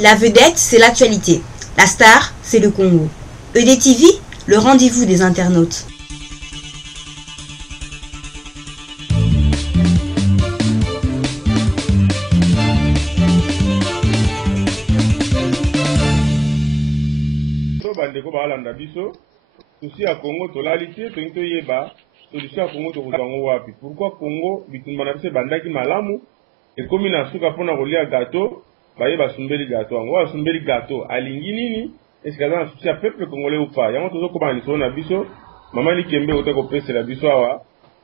La vedette, c'est l'actualité. La star, c'est le Congo. EDTV, le rendez-vous des internautes. Bandeko balanda biso souci ya Congo tolali te to yeba solution ya Congo to kozango wapi. Pourquoi Congo bitumba na biso bandaki malamu ekomi na suka pona kolia gâteau baye basumbeli gâteau yango basumbeli gâteau alingi nini esika za souci ya peuple congolais ou pas yango tozo kobana lisolo na biso mama Likembe ote kopesela biso awa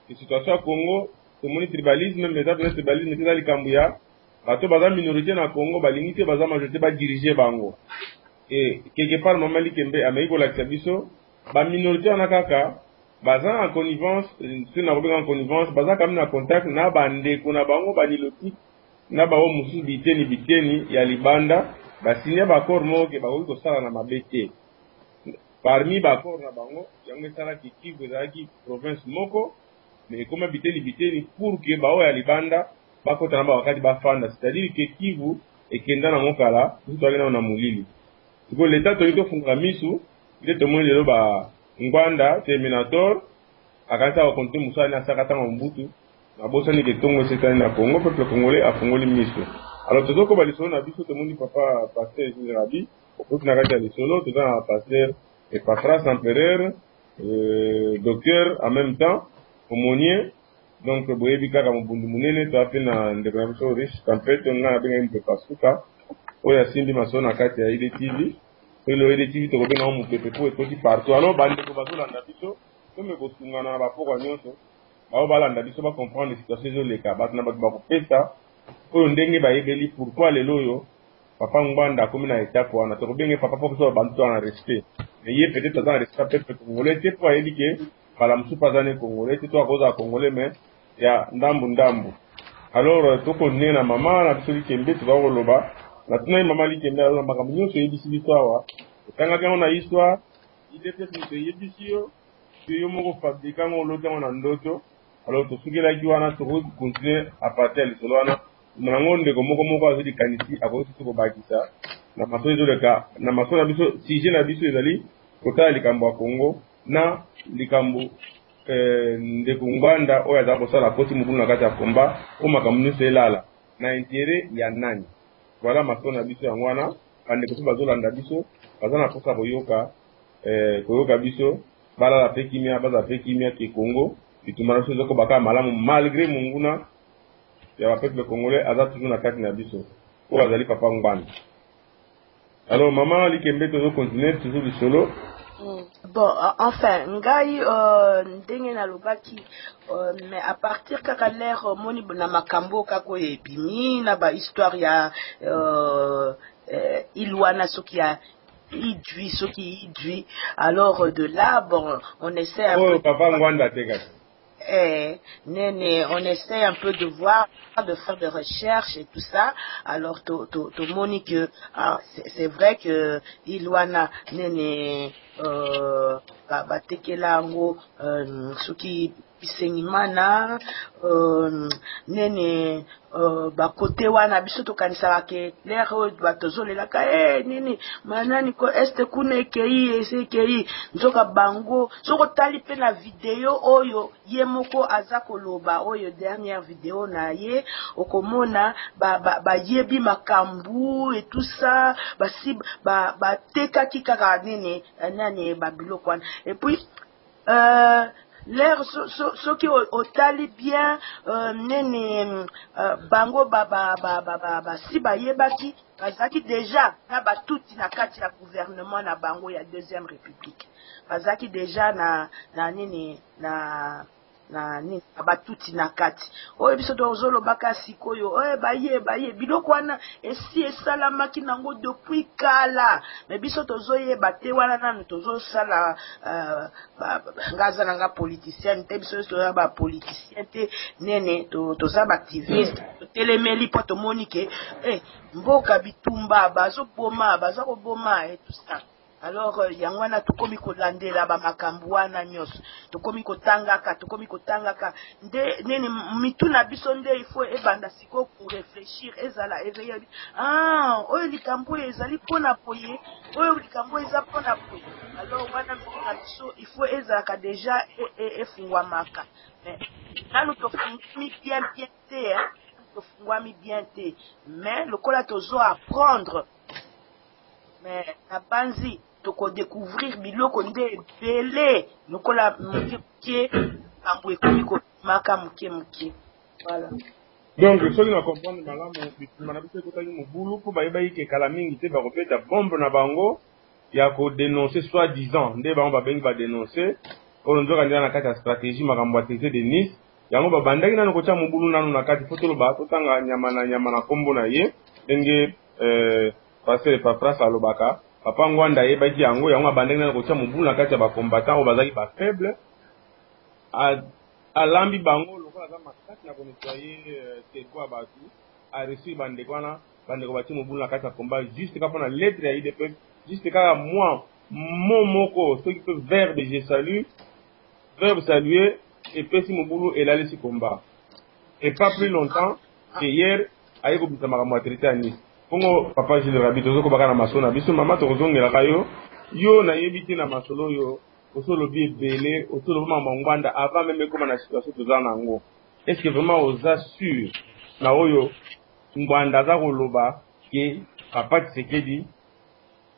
situation ya Congo tomoni tribalisme mais ça tribalisme teza likambo ya bato baza minorité na Congo balingi te baza majorité ba diriger bango. Et quelque part mama Likembe ameko la biso ba minorité na kaka baza en connivence na robenga en connivence baza comme na contact na bande kuna bango baniloti na bawo musu biteni ya libanda basinya ba accord mo ke bawo ko sala na mabete parmi ba accord na bango yango sala ki Kivu ezaki province moko mais comme biteni pour que bawo ya libanda bakota na ba wakati bafanda c'est-à-dire que Kivu ekenda na mokala tout alena na mulili. Pour l'état to fungula misu ile to mwe lelo ba ngwanda terminator akanta wa konte musani asakata mbutu na bosa ni ketongo setani na Congo peuple congolais afungoli misu. Alors tozoko ba lisolo na biso to mundi papa pasteur Rabi au na kati ya lisolo to na pasteur et Patras empereur docteur en même temps aumônier donc boyebi kaka mbundu munene to apena ndekana biso riche tempête nga benga mpe pasuka oya simbi masona kati ya EDTV. Le EDTV to kobenga mu pepe po ekoti partout. Alors bande ko bazolanda biso comme ko sungana ba poko nyonso bao balanda biso ba comprendre situation zo leka ba na ba kopesa oyo ndenge ba yebeli pourquoi lelo yo papa ngwanda komi na étape wana to kobenge papa po so bantu na respect mais ye peut-être dans respect peuple congolais te po yebike bala musu pazane congolais te to akoza congolais mais ya ndambu. Alors to ko nena mama na biso Likembe to ba koloba na tuna mama Likembe na makambo nyonso yebisi biso awa kanga kango na histoire ide peut être yebisi yo moko fabrika ngo lotango na ndoto. Alors to sugela ki wana to continuer à partir de solo wana nango ndeko moko azodi kanisi akoki to bakisa na masozo leka na masozo na biso sujet na biso ezali kota likambo ya Congo na likambo ndeko ngwanda oyo aza kosala poti mukulu na kati ya komba o makambo nyonso elala na intérêt ya nani. Voilà masozo na biso yango wana bandeko bazolanda biso baza na posa koyoka biso balala pe kimia baza pe kimia ke Congo bitumana biso ezoko baka malamu malgré munguna ya ba peuple congolais aza toujours na kati na biso po azali papa ngwanda. Alors maman Likembe tozo continuer toujours du solo. Bon, enfin, ngai ndenge na lobaki mais à partir kaka l'air moni na makambo kako ebimi na ba histoire ya Ilwana soki ya idui alors de là bon on essaie un peu papa ngwanda teka on essaie un peu de voir, de faire des recherches et tout ça. Alors, to moni que c'est vrai que Ilwana nene batekela ngo soki pisengimana nene bakote wana biso tokanisaka ke lero batozolelaka nini manani ko este kuna ekei esekei nzoka bango soko tali pe na video oyo ye moko aza koloba oyo dernière vidéo na ye okomona yebi makambu et tout ça basi batekaki kaka nini nani babiloko wana et puis l'air ce qui otali bien nene bango si bayebaki bazaki déjà na batuti na kati ya gouvernement na bango ya deuxième république bazaki déjà na nini na batuti na kati oyo biso tozolobaka sikoyo baye biloko wana esi esalamaki nango depuis kala mais biso tozoyeba te wana nanu tozosala ngaza nanga politicien te biso toza ba politicien te nene toza ba activiste telemeli po tomoni ke mboka bitumba baza koboma et tout ça. Alors yango wana tokomi kolandela ba makambo wana nyonso tokomi kotangaka nde nini mituna biso nde il faut ebanda siko pour réfléchir ezala éveiller oyo likambo ezali pona poye oyo likambo eza pona poye. Alors wana mituna biso il faut ezalaka déjà efungwamaka mais nanu tofungwami bien te tofungwami bien te mais lokola tozo apprendre mais na banzi toko découvrir biloko nde belé lokola muke kambo ekomi komaka muke voilà. Donc soki na comprendre malamu bitumba na biso ekotaki mobulu mpo bayebaki ke kala mingi te bakopeta bombe na bango ya kodénonce soi-disant nde bango babengi badénonce oyo nzoka ndela na kati ya stratégie makambo ya traité de Nice yango babandaki nano kotya mobulu nano na kati fo toloba totanga nyama na kombo na ye ndenge pasteur Papras alobaka papa ngwanda ayebaki yango abandaki nano kotya mobulu na kati ya bakombatant oyo bazalaki bafaible alambi bango lokola aza makasi na konettoye terko ya bato areusir bandeko wana bandeko batie mobulu na kati ya kombat juste kaka mpona lettre ya idps juste kaka mo moko soki mpe verbe je salue verbe saluer epesi mobulu elalisi kombat et pas plus longtemps que hier aye kobisa makambo ya traité ya Nice bongo papa Gilles Rabi tozokobaka na masolo na biso mama tokozongelaka yo nayebi te na masolo oyo osolobi ebele osolobi mangwanda avant même ekoma na situation toza nango est ce que vraiment oza sûr na oyo ngwanda aza koloba ke papa Tshisekedi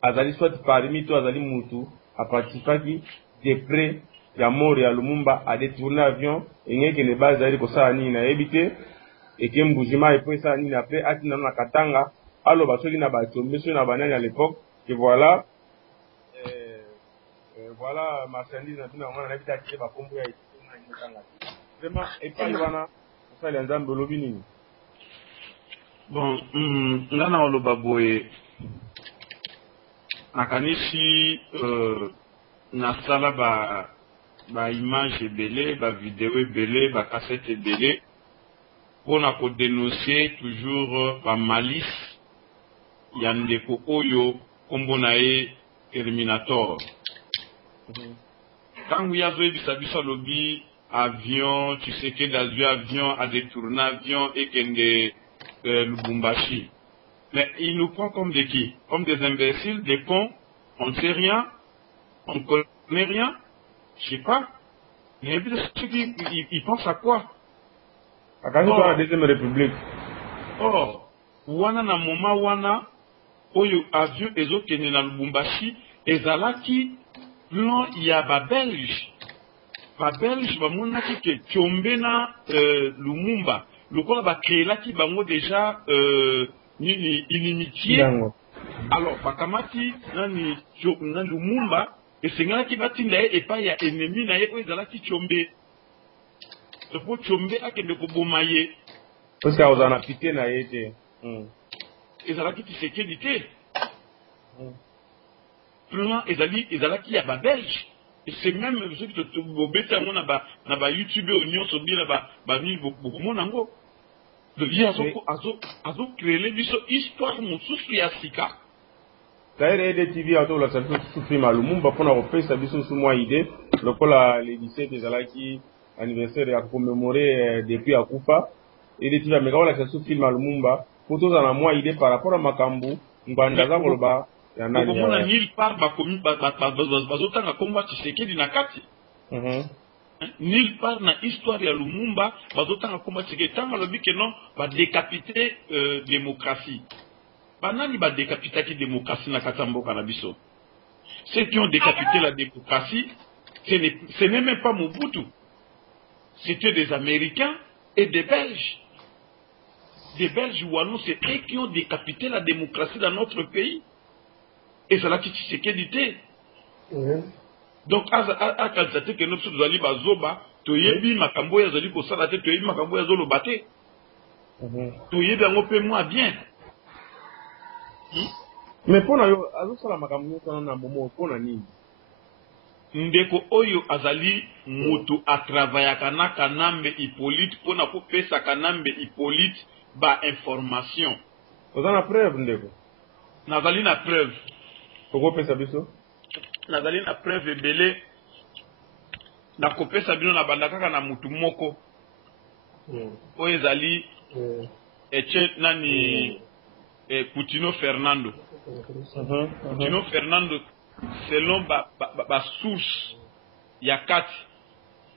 azali soit parmi to azali mutu aparticipaki de près ya mort ya Lumumba adetourne avion engeki ne base azali kosala nini nayebi te eke mbujima epo esala nini apres ati nano na Katanga aloba soki na bacombe soki na banani à l'époque que voilà voilà marchandise na bino yango na nayebi te atile bakombo ya etanga vraiment epai wana osali ya nzambe olobi nini bon nga na oloba boye nakanisi nasala ba image ebele ba video ebele ba cassette ebele mpona kodénoncer toujours ba malice ya ndeko oyo kombo na ye Terminator. Ntango ye azoyebisa biso alobi avion Tshisekedi azwi avion adetourne avion ekende Lubumbashi. Mais il nous prend comme des qui? Comme des imbéciles, des cons. On ne sait rien, on ne connaît rien. Je sais pas. Mais il pense à quoi? À la deuxième république. Or, wana na moma wana oyo avion ezokende na Lubumbashi ezalaki plan ya Belge bamonaki ke Tshombe na Lumumba lokola bakreelaki bango déjà nini inimitié. Alors bakamati nani Lumumba esengalaki batinda ye epai ya ennemi na ye oyo ezalaki Tshombe sopo Tshombe akende koboma ye parce aza na pite na ye te ezalaki Tshisekedi te plan ezalaki ya Belge. Et c'est même ceux qui bobeta yango na ba YouTube oyo nyonso bina ba nini bokomona yango ye azo créer biso histoire mosusu ya sika. D'ailleurs EDTV atolakisa biso susu film ya Lumumba mpona kopesa biso susu mwa idée lokola le 17 ezalaki anniversaire ya commémorer depuis akufa EDTV ameka kolakisa biso film ya Lumumba mpo tozala na mwa idée par rapport à makambo ngwanda aza koloba ya nani okomona nulle part bakomi bazotanga kombo ya Tshisekedi na kati. Nulle part na histoire ya Lumumba bazotanga kombo ya Tshisekedi ntango alobi ke non badécapite démocratie. Banani badécapitaki démocratie na kati ya mboka na biso. Ceux qui ont décapité la démocratie, ce n'est même pas Mobutu. C'était des Américains et des Belges. Des Belges wallons, c'est eux qui ont décapité la démocratie dans notre pays. Et c'est là qui Tshisekedi te. Donc, à Kalsate, que nous sommes allés à Zoba, Toyebi, Makambo, Yazali, Kosalate, Toyebi, Makambo, Yazolo, Bate. Toyebi, on peut moins bien. Mais pour nous, azosala makambo na momo pona nini? Ndeko oyo azali mutu atravayaka na Kanambe Hippolyte pona kopesa Kanambe Hippolyte ba information. Oza na preuve ndeko? Nazali na preuve. Poko pesa biso? nazali na preuve ebele na kopesa bino na banda kaka na mutu moko oyo ezali eche nani Coutinho Fernando. Coutinho Fernando selon ba source ya kati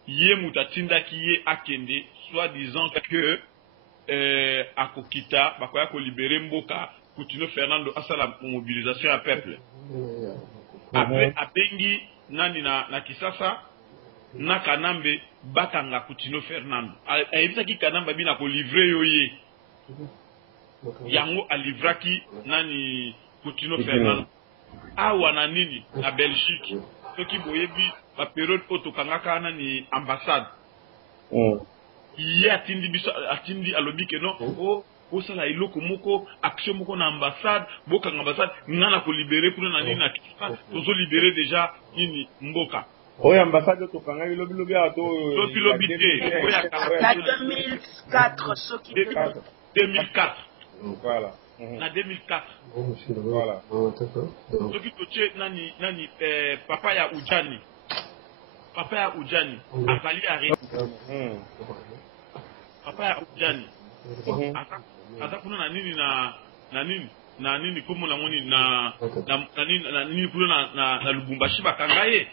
ye mutatinda ki ye akende soit disant que akokita bakoya ko libérer mboka Coutinho Fernando asala mobilisation ya peuple. Après abengi nani na Kisasa na Kanambe bakanga Coutinho Fernando. Ayebisa ki Kanamba bina ko livrer yo ye. Yango alivraki nani Coutinho Fernando. Awa na nini na Belgique. Soki boyebi ba période otokangaka nani ambassade. Ye atindi alobi ke non o sala iloko moko action moko na ambassade bokanga ambassade ngana ko libérer kuna na nini na Kisasa tozo libérer déjà nini mboka. Oya ambassade tokanga lobi ato lobi te oya 2004 soki 2004. Voilà. Na 2004. Voilà. Soki toche nani papa ya Ujani. Papa ya Ujani azali arrêté. Papa ya Ujani. Ata kuna na nini komo na ngoni na nini kuna na Lubumbashi bakangaye.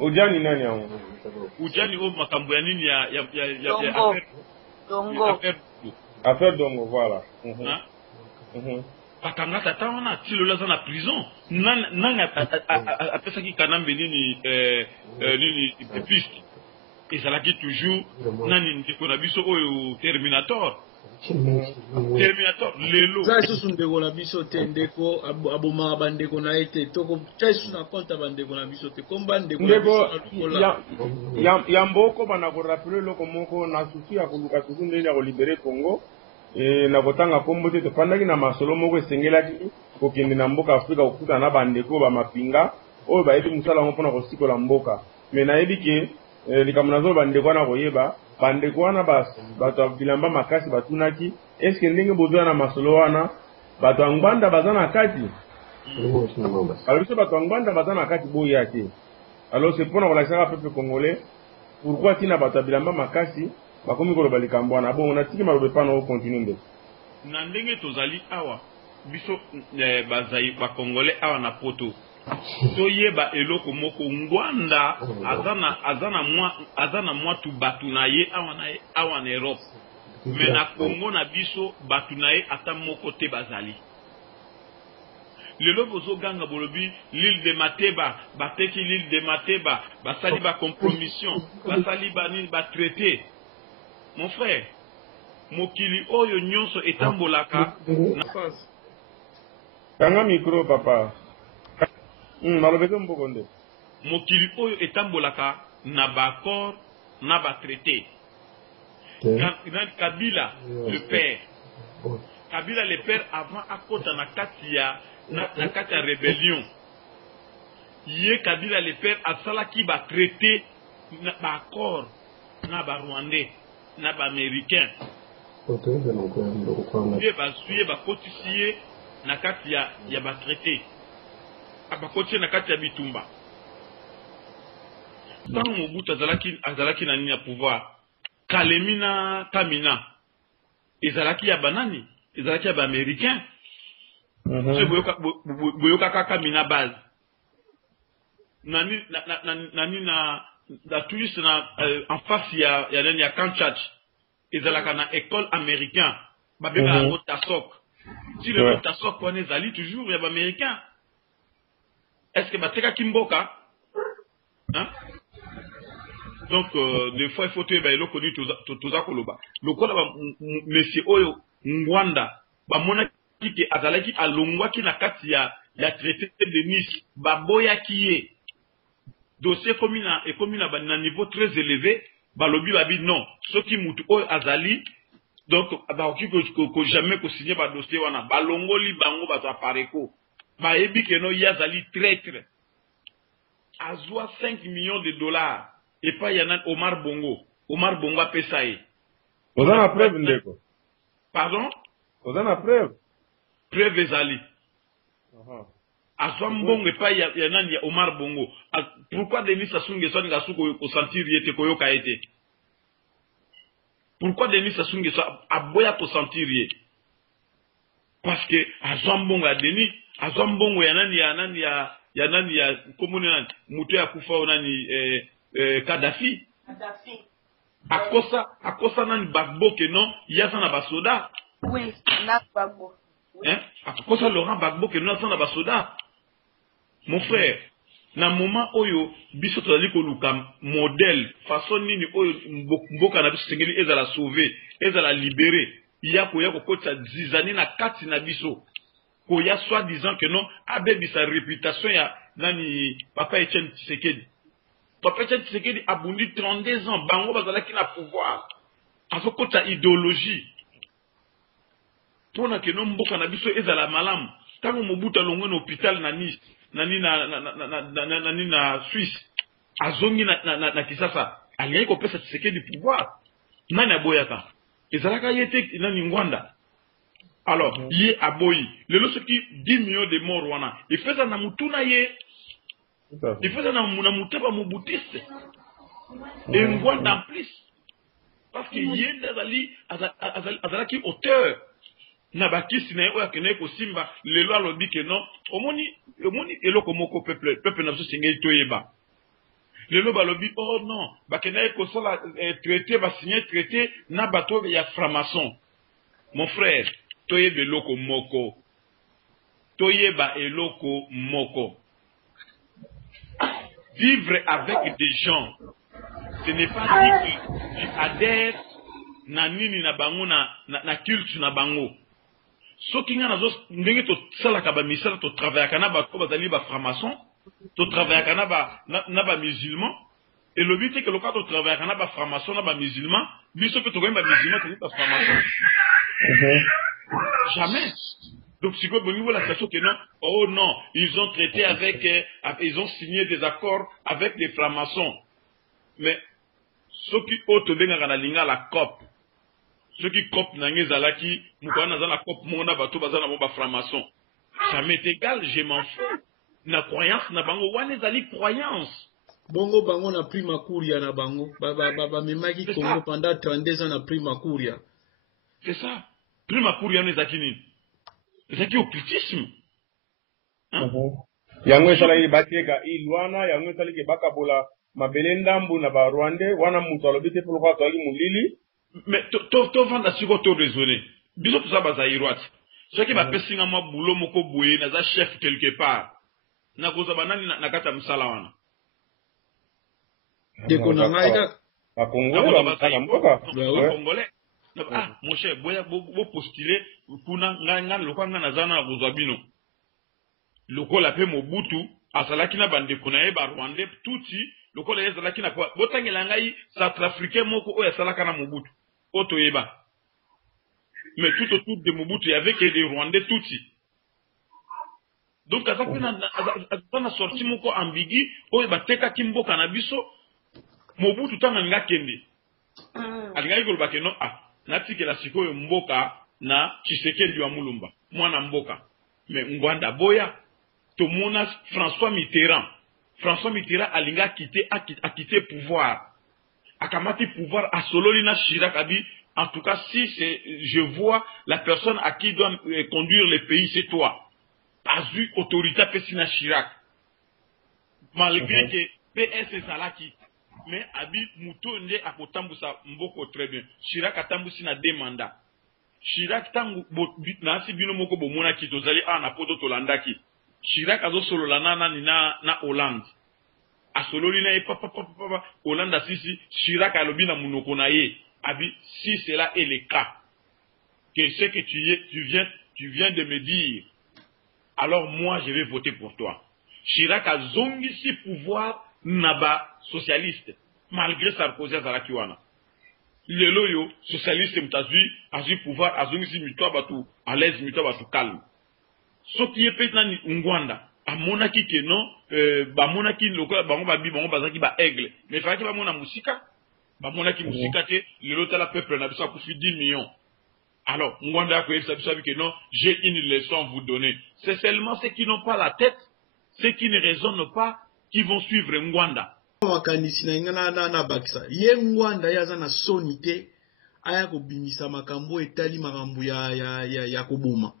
Ujani nani hao? Ujani o makambo ya nini ya Dongo. Affaire Dongo, voilà. Bakanga tata wana tilo laza na prison. Nanga apesa ki Kanambe nini piste. Ezalaki toujours nani ndeko na biso oyo Terminator. Terminator lelo. Ça sont ndeko na biso te ndeko aboma bandeko na ete toko taisu na compte bandeko na biso te komba ndeko ya mboko bana ko rappeler loko moko na susi ya koluka susi ndeli ya ko libérer Congo na kotanga kombo te pendaki na masolo moko esengelaki kokende na mboka Afrika kokuta na bandeko ba mapinga oyo bayebi musala ngo mpona kosikola mboka me nayebi ke likambo nazo bandeko wana koyeba bandeko wana bato ya bilamba makasi batunaki eske ndenge bozwa na masolo wana bato ya ngbanda baza na kati alobiso bato ya ngbanda baza na kati boya te alors c'est mpona kolakisaka peuple congolais pourquoi tina bato ya bilamba makasi bakomi koloba likambo wana bongo natiki malobe pana okontinue ndeko na ndenge tozali awa biso bazali bakongolais awa na poto toyeba eloko moko ngwanda azana mwatu batu na ye awa na Europe me na Congo na biso batu na ye ata moko te bazali lelo bozoganga bolobi l'île de Mateba bateki l'île de Mateba basali ba compromission basali ba traité. Mon frère mokili oyo nyonso etambolaka na France. Kanga micro papa. Malobeke mboko nde. Mokili oyo etambolaka na ba accord na ba traité. Kabila le père. Kabila le père avant akota na kati ya rébellion. Ye Kabila le père asalaki ba traité na ba accord na ba Rwandais na ba américain. Ye ba kotisiye na kati ya ba traité. Abakotie na kati ya bitumba. Tango Mobutu azalaki na nini ya pouvoir. Kalemina Kamina. Ezalaki ya banani? Ezalaki ya ba américain. Boyoka kaka Kamina base. Nani na touriste na en face ya Kanchach. Ezalaka na école américain. Babeka yango Tasok. Si le Tasok wana ezali toujours ya ba américain. Est-ce que bateka kimboka? Hein? Donc des fois il faut te ba eloko ni toza koloba. Lokola ba monsieur oyo Ngwanda ba mona ki azalaki alongwaki na kati ya traité de Nice baboya kiye. Dossier komi na niveau très élevé balobi babi non soki mutu oyo azali donc ba oki ko jamais ko signer ba dossier wana balongoli bango bato apareko. Baebi ke no yazali traître azwa 5 millions de dollars et pas yana Omar Bongo a pesaye. Vous en avez preuve ndeko? Pardon? Vous en avez preuve? Preuve ezali. azwa mbongo epai ya nani ya Omar Bongo. Pourquoi Denis Sassou Nguesso ngasu ko sentir yete koyoka ete? Pourquoi Denis Sassou Nguesso aboya to sentir ye? Parce que azwa mbongo ya Denis, azwa mbongo ya nani ya komune nani muto ya kufa nani Kadhafi. Akosa nani Gbagbo ke non yasa na basoda. Oui, na Gbagbo. Hein? Akosa Laurent Gbagbo ke non yasa na basoda. Mon frère, na moment oyo biso tozali koluka modèle façon nini oyo mboka na biso sengeli ezala sauver, ezala libérer, ya kokotsa zizani na kati na biso. Ko ya soit disant que non abebi sa réputation ya nani Papa Etienne Tshisekedi. Papa Etienne Tshisekedi abundi 32 ans bango bazalaki na pouvoir. Azokota idéologie. Pona que non mboka na biso ezala malamu. Tango Mobutu alongwe na hôpital na Nice. Nani na Suisse azongi na Kisasa aliye ko pesa Tshisekedi pouvoir nani aboyaka ezalaka yete nani Ngwanda alors ye aboyi lelo soki 10 millions de morts wana ifeza na mutuna ye ifeza na mutaba mobutiste et Ngwanda en plus parce que ye azalaki auteur na bakisi na oya kene ko simba lelo alobi ke non omoni eloko moko peuple na biso sengeli toyeba lelo balobi oh non bakene ko sala traité ba signer traité na bato ya franc-maçon. Mon frère toyeba eloko moko vivre avec des gens ce n'est pas dire que tu adhères na nini na bango na culte na bango. Soki nga nazo ndenge to salaka ba misala to travaillaka na ba ko bazali ba franc-maçon to travaillaka na ba musulman et le but est que le cas to travaillaka na ba franc-maçon na ba musulman biso pe to ba musulman to ba franc-maçon. Jamais. Donc si au niveau de la situation que non, oh non, ils ont traité avec ils ont signé des accords avec les francs-maçons. Mais soki auto benga na linga la COP. Ceux qui copent n'angezalaki, mukwana zana cop mona bato bazana bomba franc-maçon. Ça m'est égal, je m'en fous. Na croyance na bango wane zali croyance. Bongo bango na pris makuria na bango. Memaki Congo pendant 32 ans na pris makuria. C'est ça. Pris makuria nezaki nini? Ezaki occultisme. Yango esala batieka ilwana, yango esala ke bakabola mabele ndambu na ba Rwandais, wana mutu alobi te pourquoi toali mulili. Mais to vanda siko to raisonner. Biso tout ça bazairwat. Ce qui va pesinga moi boulot moko boye na za chef quelque part. Na koza banani na kata msala wana. Deko na ngaida ba Congolais ba mboka. Congolais. Ah mon cher boya bo postuler kuna nganga lokanga na zana na kozwa bino. Lokola pe Mobutu asalaki na bande kuna e ba Rwandais tuti lokola ezalaki na kwa botangela ngai Centrafricain moko oya salaka na Mobutu. Otoyeba. Mais tout autour de Mobutu, il y avait que des Rwandais touti. Donc, à ça, on a sorti mon corps ambigu, oye bateka kimbo kanabiso, Mobutu tanga nga kende. Alinga yiko ke non, nati ke la siko mboka na Tshisekedi wa Mulumba. Mwana mboka. Mais Ngwanda boya, to mona François Mitterrand. François Mitterrand alinga a quitté pouvoir. Akamati pouvoir à Sololina Chirac a dit, en tout cas, si je vois la personne à qui doit conduire le pays, c'est toi. Pas eu autorité à Pessina Chirac. Malgré que PS est salaki. Mais Abi Moutonde a kotambusa mboko très bien. Chirac a tambusi na deux mandats. Chirac tangu nasi bino moko bo mona ki tozali na poto tolandaki. Chirac azo solo lanana na Hollande. Asololi na papa Hollande sisi Chirac alobi na munoko na ye. Abi si cela est le cas que ce que tu viens de me dire, alors moi je vais voter pour toi. Chirac a zongi si pouvoir naba socialiste malgré Sarkozy azalaki wana. Lelo yo socialiste mtazui azu pouvoir azongi si mitwa batu à l'aise mitwa batu calme. Soki epetna ni Ngwanda amonaki ke non bamonaki lokola bango babi bango bazaki ba aigle mais faki bamona musika bamonaki musika te lelo tala peuple na biso akufi 10 millions Alors, Ngwanda que non, j'ai une leçon à vous donner. C'est seulement ceux qui n'ont pas la tête, ceux qui ne raisonnent pas, qui vont suivre Ngwanda. Ye Ngwanda yaza na sonite aya kobimisa makambo etali makambo ya koboma.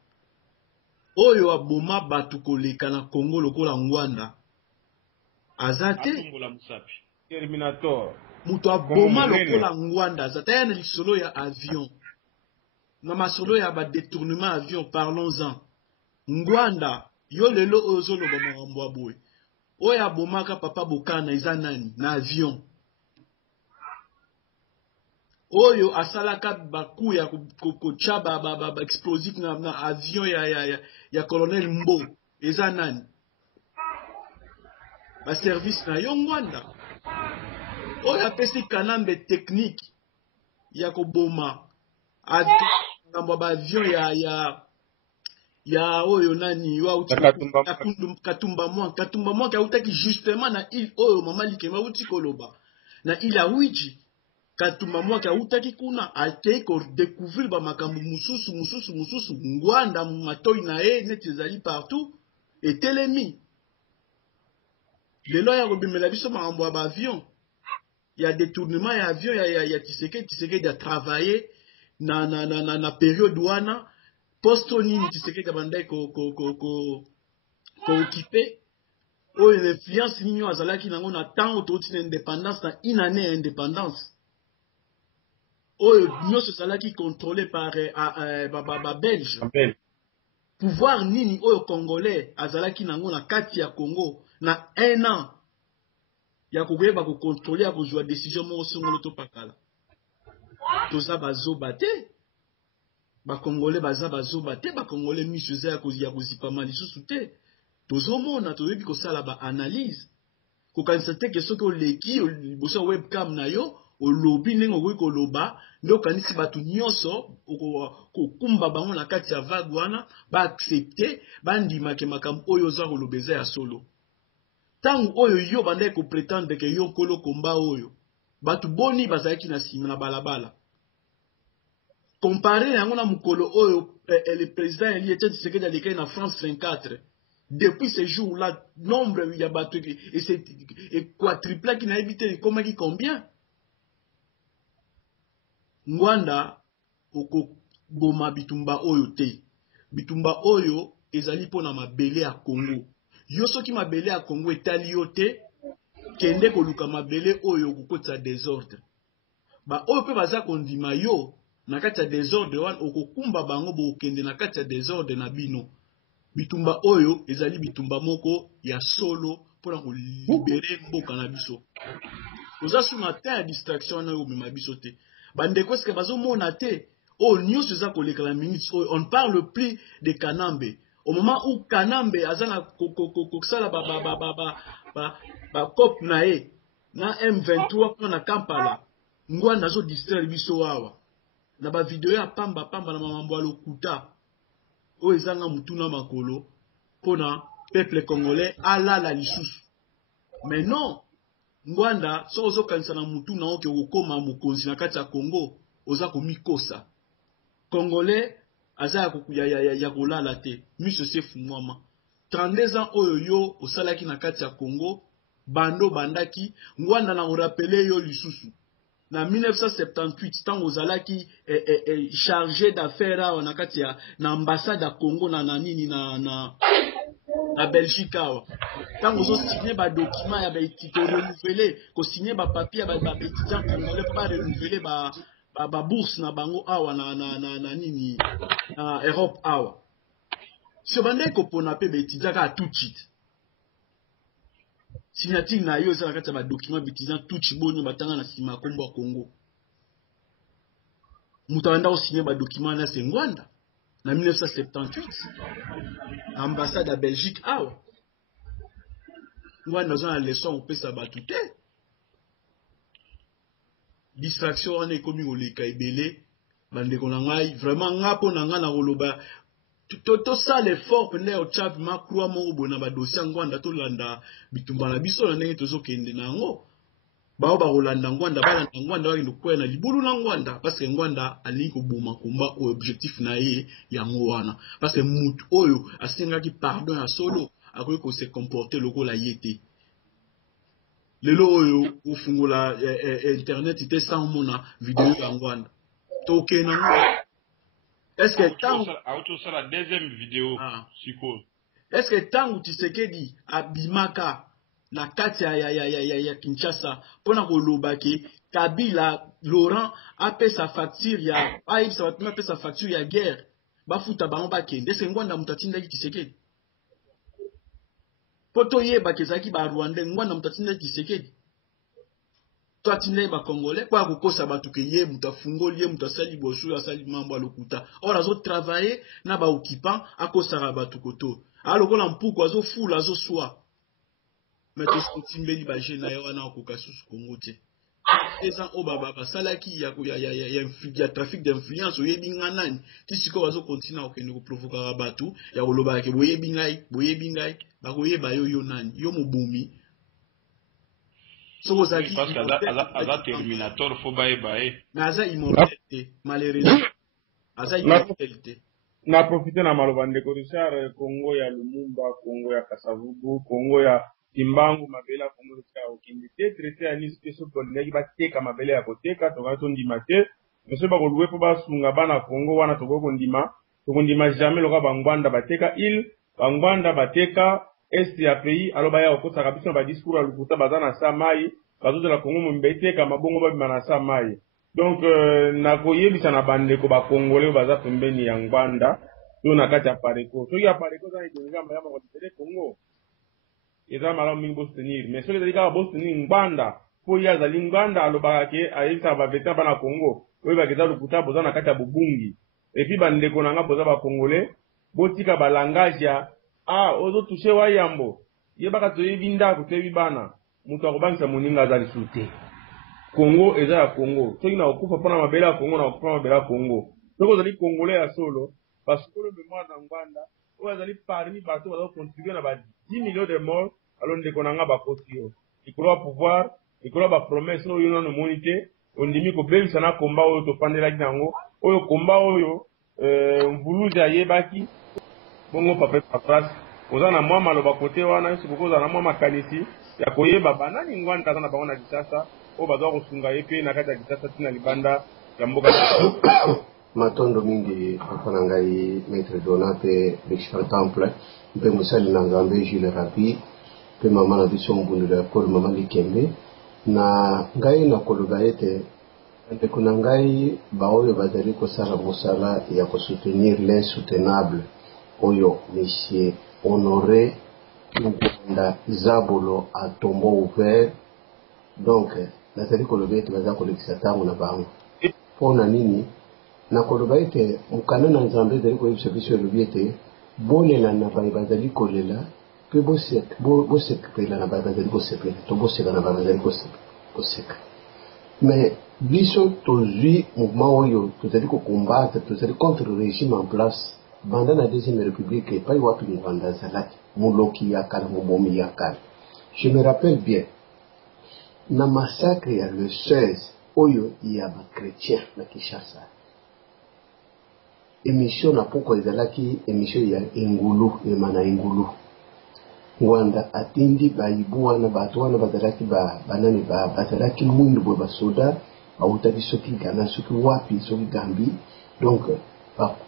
Oyo aboma batu koleka na Congo lokola Ngwanda. Azate Terminator. Mutu aboma lokola Ngwanda. Azate ya na lisolo ya avion. Na masolo ya ba détournement avion, parlons-en. Ngwanda yo lelo ozo lo ba makambo aboy. Oyo abomaka papa Bokana eza nani na avion. Oyo asalaka baku ya kocha ba explosif na avion ya colonel Mbo eza nani. Ba service na yo Ngwanda. Oyo apesi Kanambe technique ya koboma avion ba avion ya oyo nani wa Katumba mwa ka utaki justement na île oyo mama Likema uti koloba na île ya Ouidji. Katumba mwa ka utaki kuna atei ko découvrir ba makambo mususu Ngwanda matoi na neti ezali partout etelemi. Lelo ya kobimela biso makambo ya ba avion ya détournement ya avion ya Tshisekedi a travaillé na période wana posto nini Tshisekedi bandai ko occupé oyo l'influence nini azalaki nango na tango toti na indépendance na une année indépendance oyo nyonso ezalaki contrôlé par ba belge pouvoir nini oyo congolais azalaki nango na kati ya Congo na 1 an ya koyeba ko contrôler ya kozwa décision moko songolo to pakala toza bazoba te. Ba Congolais baza bazoba te, ba Congolais misu za ya kozipama lisusu te. Tozomona toyebi kosala ba analyse. Kokanisa te ke soki oleki liboso webcam na yo olobi ndenge okoki koloba nde okanisi bato nyonso kokumba bango na kati ya vague wana ba accepter bandimake makambo oyo oza koloba eza ya solo. Tangu oyo yo bandai ko prétendre ke yo nkolo komba oyo bato boni bazalaki na nsima na balabala. Comparé yango na mukolo oyo le président Eli Etienne Tshisekedi alekaki na France 24. Depuis ce jour-là, nombre ya bato et quadruple qui n'a évité comment qui combien. Ngwanda oko boma bitumba oyo te. Bitumba oyo ezali pona mabele ya Congo. Yo soki mabele ya Congo etali yo te kende koluka mabele oyo kokotsa désordre. Ba oyo pe baza kondima yo na kati ya désordre wana okokumba bango bokende na kati ya désordre na bino. Bitumba oyo ezali bitumba moko ya solo pona ko libérer mboka na biso. Oza su na ta distraction na yo mema biso te. Bandeko eske bazomona te o nyonso eza koleka la minute oyo on parle plus de Kanambe. Au moment où Kanambe azana kokosala ba cop na e na M23 pona Kampala Ngwanda zo distraire biso wawa. Na ba video ya pamba na mamambo alokuta o ezanga mutuna makolo pona peuple congolais alala lisusu. Mais non, Ngwanda so ozo kanisa na mutuna oke okoma mokonzi na kati ya Congo oza komikosa. Congolais aza ya kolala te. Miso se fumwama. 32 ans oyo yo osalaki na kati ya Congo bando bandaki Ngwanda na orapele yo lisusu. Na 1978 tango ozalaki chargé d'affaires awa na kati ya na ambassade ya Congo na nini na Belgique awa. Tango ozo signer ba document ya ba étudiants renouveler, ko signer ba papier ba étudiants congolais pas renouveler ba bourse na bango awa na nini na Europe awa. So bande ko pona pe ba étudiants ka tout de suite. Signature na yo eza na kati ya ba document ba étudiants tout chibonyo batanga na sima kombo Congo. Mutanda o signer ba document na Ngwanda na 1978 ambassade ya Belgique awa. Ngwanda zo na leçon opesa batu te. Distraction wana ekomi oleka ebele bandeko na ngai vraiment ngapo na nga na koloba to ça l'effort pende o chap ma croix mo bona ba dossier Ngwanda to landa bitumba na biso na ndenge tozo kende nango. bao ba rolanda ngwanda balanda ngwanda wa ndokwena na libulu na ngwanda parce que ngwanda ali ko boma komba o objectif na ye ya ngwana parce que mutu oyo asengaki pardon ya solo akoki ko se comporter lokola yete lelo oyo ufungula internet ite sans mona vidéo ya ngwanda toke na ngwanda est-ce que tant auto ça la deuxième vidéo siko est-ce que tangu Tshisekedi abimaka na kati ya Kinshasa pona koloba ke Kabila Laurent apesa facture ya aibisa batuma apesa facture ya guerre bafuta bango bakende est-ce que ngwanda mutatindaki Tshisekedi poto yeba kezaki ba Rwanda ngwanda mutatindaki Tshisekedi to atindaki ba Congolais kwa kukosa batu ke ye mutafungoli ye mutasali boshu asali mambo alokuta ora zo travailler na ba occupant akosara batu koto alokola mpuko azo fula azo swa mais to sotimbeli ba jena yo wana okoka susu Kongo te eza obaba basalaki ya trafic d'influence oyebi nganani tisiko bazo continue okende ko provoquer batu ya koloba ke boyebi ngai bakoyeba yo nani yo mobumi soko zaki parce que aza terminator faut bae na aza immortel malheureusement aza immortel na profiter na maloba ndeko Richard Kongo ya Lumumba Kongo ya Kasavubu Kongo ya Kimbangu mabela Kongo ya okindi te traité ya nice peso polneki bateka mabele ya koteka tokato ndima te monsieur ba koluwe po basunga bana Kongo wana tokoko ndima jamais loka bangwanda bateka il bangwanda bateka est ya pays aloba ya okosaka biso ba discours ya lukuta bazana sa mai bazoza la Kongo mbeteka mabongo babima na sa mai donc na koyebisa na bandeko ba Congolais baza pembeni ya ngwanda to na kati ya pareko so ya pareko za idonga mayama ko tele Kongo eza malamu mingi bostenir mais soki ezali kaka bostenir ngwanda po ye azali ngwanda alobaka ke ayebisa baveta bana Kongo oyebaka eza lokuta boza na kati ya bobungi epuis bandeko na nga boza bacongolais botika balangage ya ozotushe wa yambo yebaka toyebi ndako toyebi bana moto akobangisa moninga aza lisusu te Kongo eza ya Kongo soki na okufa mpona mabele ya Kongo na okufa mabele ya Kongo soki ozali congolais ya solo basukolo memoire na ngwanda oyo azali parmi bato baza kocontribue na ba 10 millions de morts alors ndeko na nga bakosi yo likolo ya pouvoir likolo ya bapromese oyo nano omoni te ondimi kobebisa na komba oyo tofandelaki nango oyo komba oyo mvuluzi ayebaki bongo papras oza na mwa maloba kote wana yosi kokoza na mwa makanisi ya koyeba banani ngwanda aza na bango na Kinshasa oyo bazwa kosunga ye mpe na kati ya Kinshasa tina libanda ya mboka matondo mingi papa na ngai maître Donate l'expert temple mpe mosali na nzambe Jules Rabi mpe mama na biso mbundelo ya kolo mama Likembe na ngai na koloba ete ndeko na ngai baoyo bazali kosala mosala ya kosoutenir l'insoutenable oyo monsieur Honoré Ngwanda Zabolo a tombeau ouvert donc nazali koloba ete baza kolekisa ntango na bango mpona nini na koloba ete mokanda na nzambe ezali koyebisa biso elobi ete bolela na baye bazali kolela mpe bosepela na baye bazali kosepela to boseka na baye bazali koseka mais biso tozwi mouvement oyo tozali kokombatre tozali contre le régime en place banda na deuxième république epai wapi ngwanda azalaki moloki ya kala mobomi ya kala je me rappelle bien na massacre ya le 16 oyo ya bakretien na Kinshasa émission na poko ezalaki émission ya engulu emana engulu ngwanda atindi baibu wana bato wana bazalaki banani bazalaki mwindu bwe basoda bautaki soki Ghana soki wapi soki Gambi donc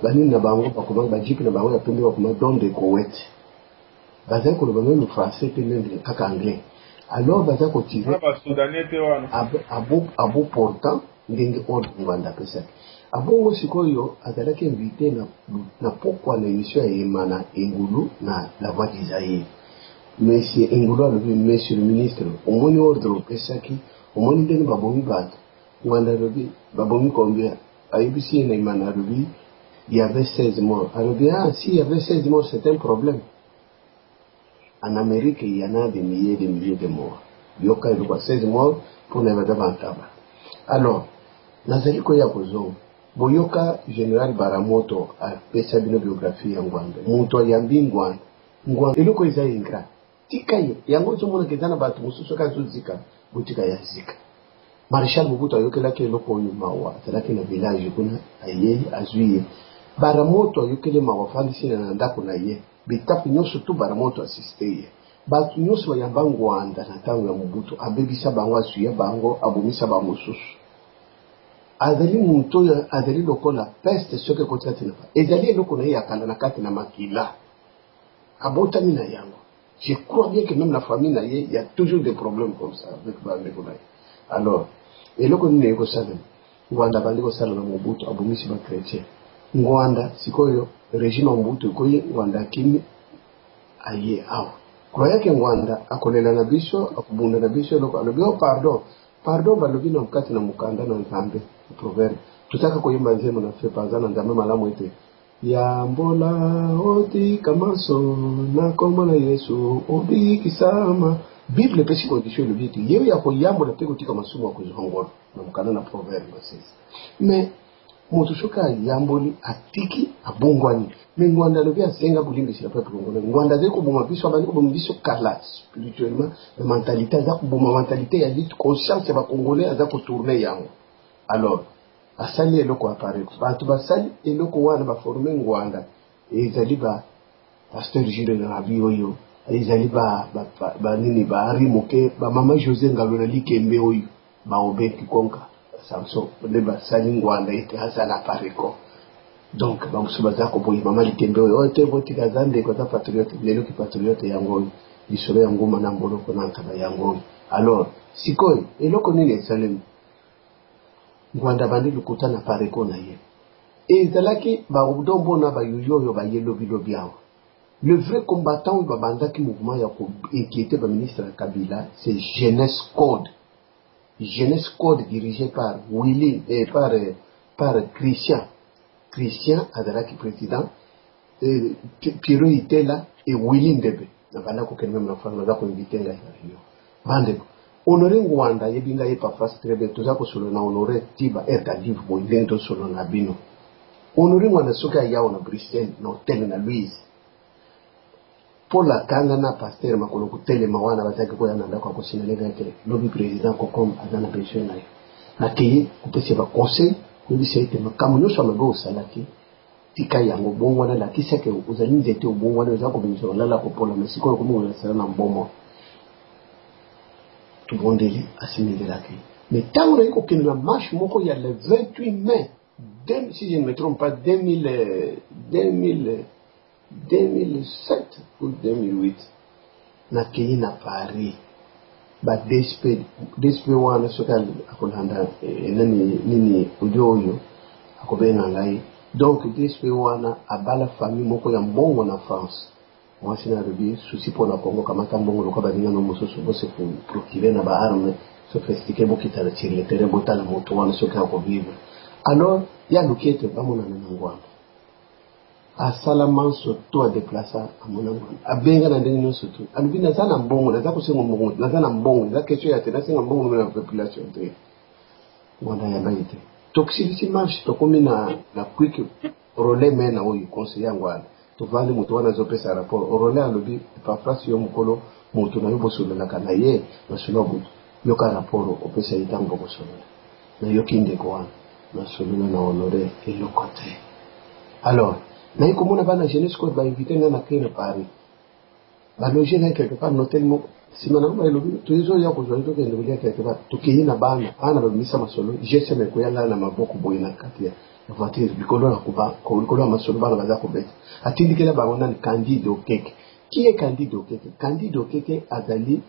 banini na bango bakoma bajipe na bango ya pembe bakoma don de Koweït bazali koloba même français pe même kaka anglais alors baza kotire abo portant ndenge ordre ngwanda pesaki abongo sikoyo azalaki invité na pokwa na émission ya Emana engulu na la voix d'Isaïe monsieur engulu alobi monsieur le ministre omoni ordre opesaki omoni ndenge babomi bato ngwanda alobi babomi combien ayebisi na Emana alobi il y avait 16 morts alobi si il y avait 16 morts c'est un problème. En Amérique, il y en a des milliers de morts. Il y a 16 morts pour les Badabantaba. Alors, Nazari Koya Kozo, Boyoka Général Baramoto a fait une biographie en Gwanda. Mouto Yambi Ngwanda. Ngwanda. Et le Koya Ingra. Tikaye. Yango Zumuna Ketana Batu Musuka Zuzika. butika ya zika Marshal Mobutu ayokelaki eloko oyo mawa azalaki na village kuna ayei azwi ye baramoto ayokele mawa afandisi na ndako na ye bitape nyonso tu baramoto asiste ye bato nyonso bayamba Ngwanda na ntango ya Mobutu abebisa bango azwi bango abomisa bamosusu azali muntu oyo azali lokola peste soki ekoti kati na ezali eloko na ye ya kala na kati na makila abotami na yango. Je crois bien que même la famille na ye, il y a toujours des problèmes comme ça avec bandeko na ye. Alors eloko nini ekosala Ngwanda bandi kosala na Mobutu abomisi ba chrétien Ngwanda sikoyo régime ya Mobutu ekoyi Ngwanda akimi aye awa croyait que Ngwanda akolela na biso akubunda na biso eloko alobi pardon balobi na mkati na mukanda na nzambe proverbe tutaka koyimba nzembo na fe panza na nzambe malamu ete yambola oti kamaso na kombo na Yesu obikisama Bible pesi condition le bitu yeo ya koyambola pe kotika masumu akozongola na mukanda na proverbe basisi mais moto soka yamboli atiki abongwani mais Ngwanda lobi asenga bulimbisi ya peuple congolais Ngwanda zeko boma biso abandi ko boma biso kala spirituellement la mentalité za ko boma mentalité ya lutte conscience ba congolais za ko tourner yango alors asali eloko apare bato basali eloko wana ba former Ngwanda ezali ba pasteur Gilles na Rabioyo ezali ba nini ba Arimoke ba mama José Ngalola Likembe oyo ba obeki konka Samson le basali Ngwanda ete asala pareko donc ba musubaza ko boyi mama Likembe oyo ete boti kazande ko ta patriote lelo ki patriote yango bisolo yango mana mbolo ko nankaba yango alors sikoy eloko nini esalemi Ngwanda bandi lukuta na pareko na ye ezalaki ba udombo na ba yoyo ba yelo bilobi awa. Le vrai combattant de Babandaki mouvement qui était le ministre Kabila, c'est Jeunesse Code. Jeunesse Code dirigé par Willy et par Christian. Christian Azaraki président, Pierrot Itela et Willy Ndebe. Nous avons invité la réunion. Bande, honorer Ngwanda, yebinga yepa face très bien, tout ça que solo na honorer Tiba Ertadiv Boindento solo na bino. Honorer Ngwanda soka yao na Bruxelles, na hôtel na Louise. Pour la kanga na pasteur makolo kutele mawana bataki ko yana ndako ko sinalega ke lobby président ko comme azana pension na keye kupese ba conseil ko bise ite makamu nyoso amago salaki tika yango bongo na la kisake uzali nzete ubongo na za ko binso lala ko pola mesiko ko mo na sala na mbomo tout bondeli assimilé la ke mais tango iko kina marche moko ya le 28 mai si je ne me trompe pas 2007 ou 2008 na kei na Paris ba DSP wana soka akolanda nini ujoyo akobenga ngai donc DSP wana abala famille moko ya mbongo na France mwasi na rubi souci pour la Congo kama tambongo loka balinga no mososo bose pour procurer na ba arme sophistiqué bokita na tire tere botala moto wana soka ko vivre alors ya lukete bamona na Ngwanda asala manso to a déplacer à mon endroit abenga na ndenge nyonso tu alubi na zana mbongo na zako sengo mbongo na zana mbongo na question ya tena sengo mbongo na population te wana ya baite toxicity marche to komi na quick relais mena oyo conseiller Ngwanda to vale mutu wana zo pesa rapport relais alubi pa place yo mukolo mutu na yo bosolo na kana ye na solo butu yo ka rapport o pesa itango bosolo na yo kinde ko wana na solo na honorer et le côté alors na iko mona bana jeunesse ko ba inviter na kena Paris ba loger na quelque part hôtel mo simana ba lobi tuizo ya ko zo to kende bulia quelque part tukiyi na bana ba misa masolo jeseme ko yala na maboko boy na katia voiture bikolo na kuba ko bikolo masolo bana baza ko beta atindikela ba ngona ni Candido Okeke qui est Candido Okeke Candido Okeke azali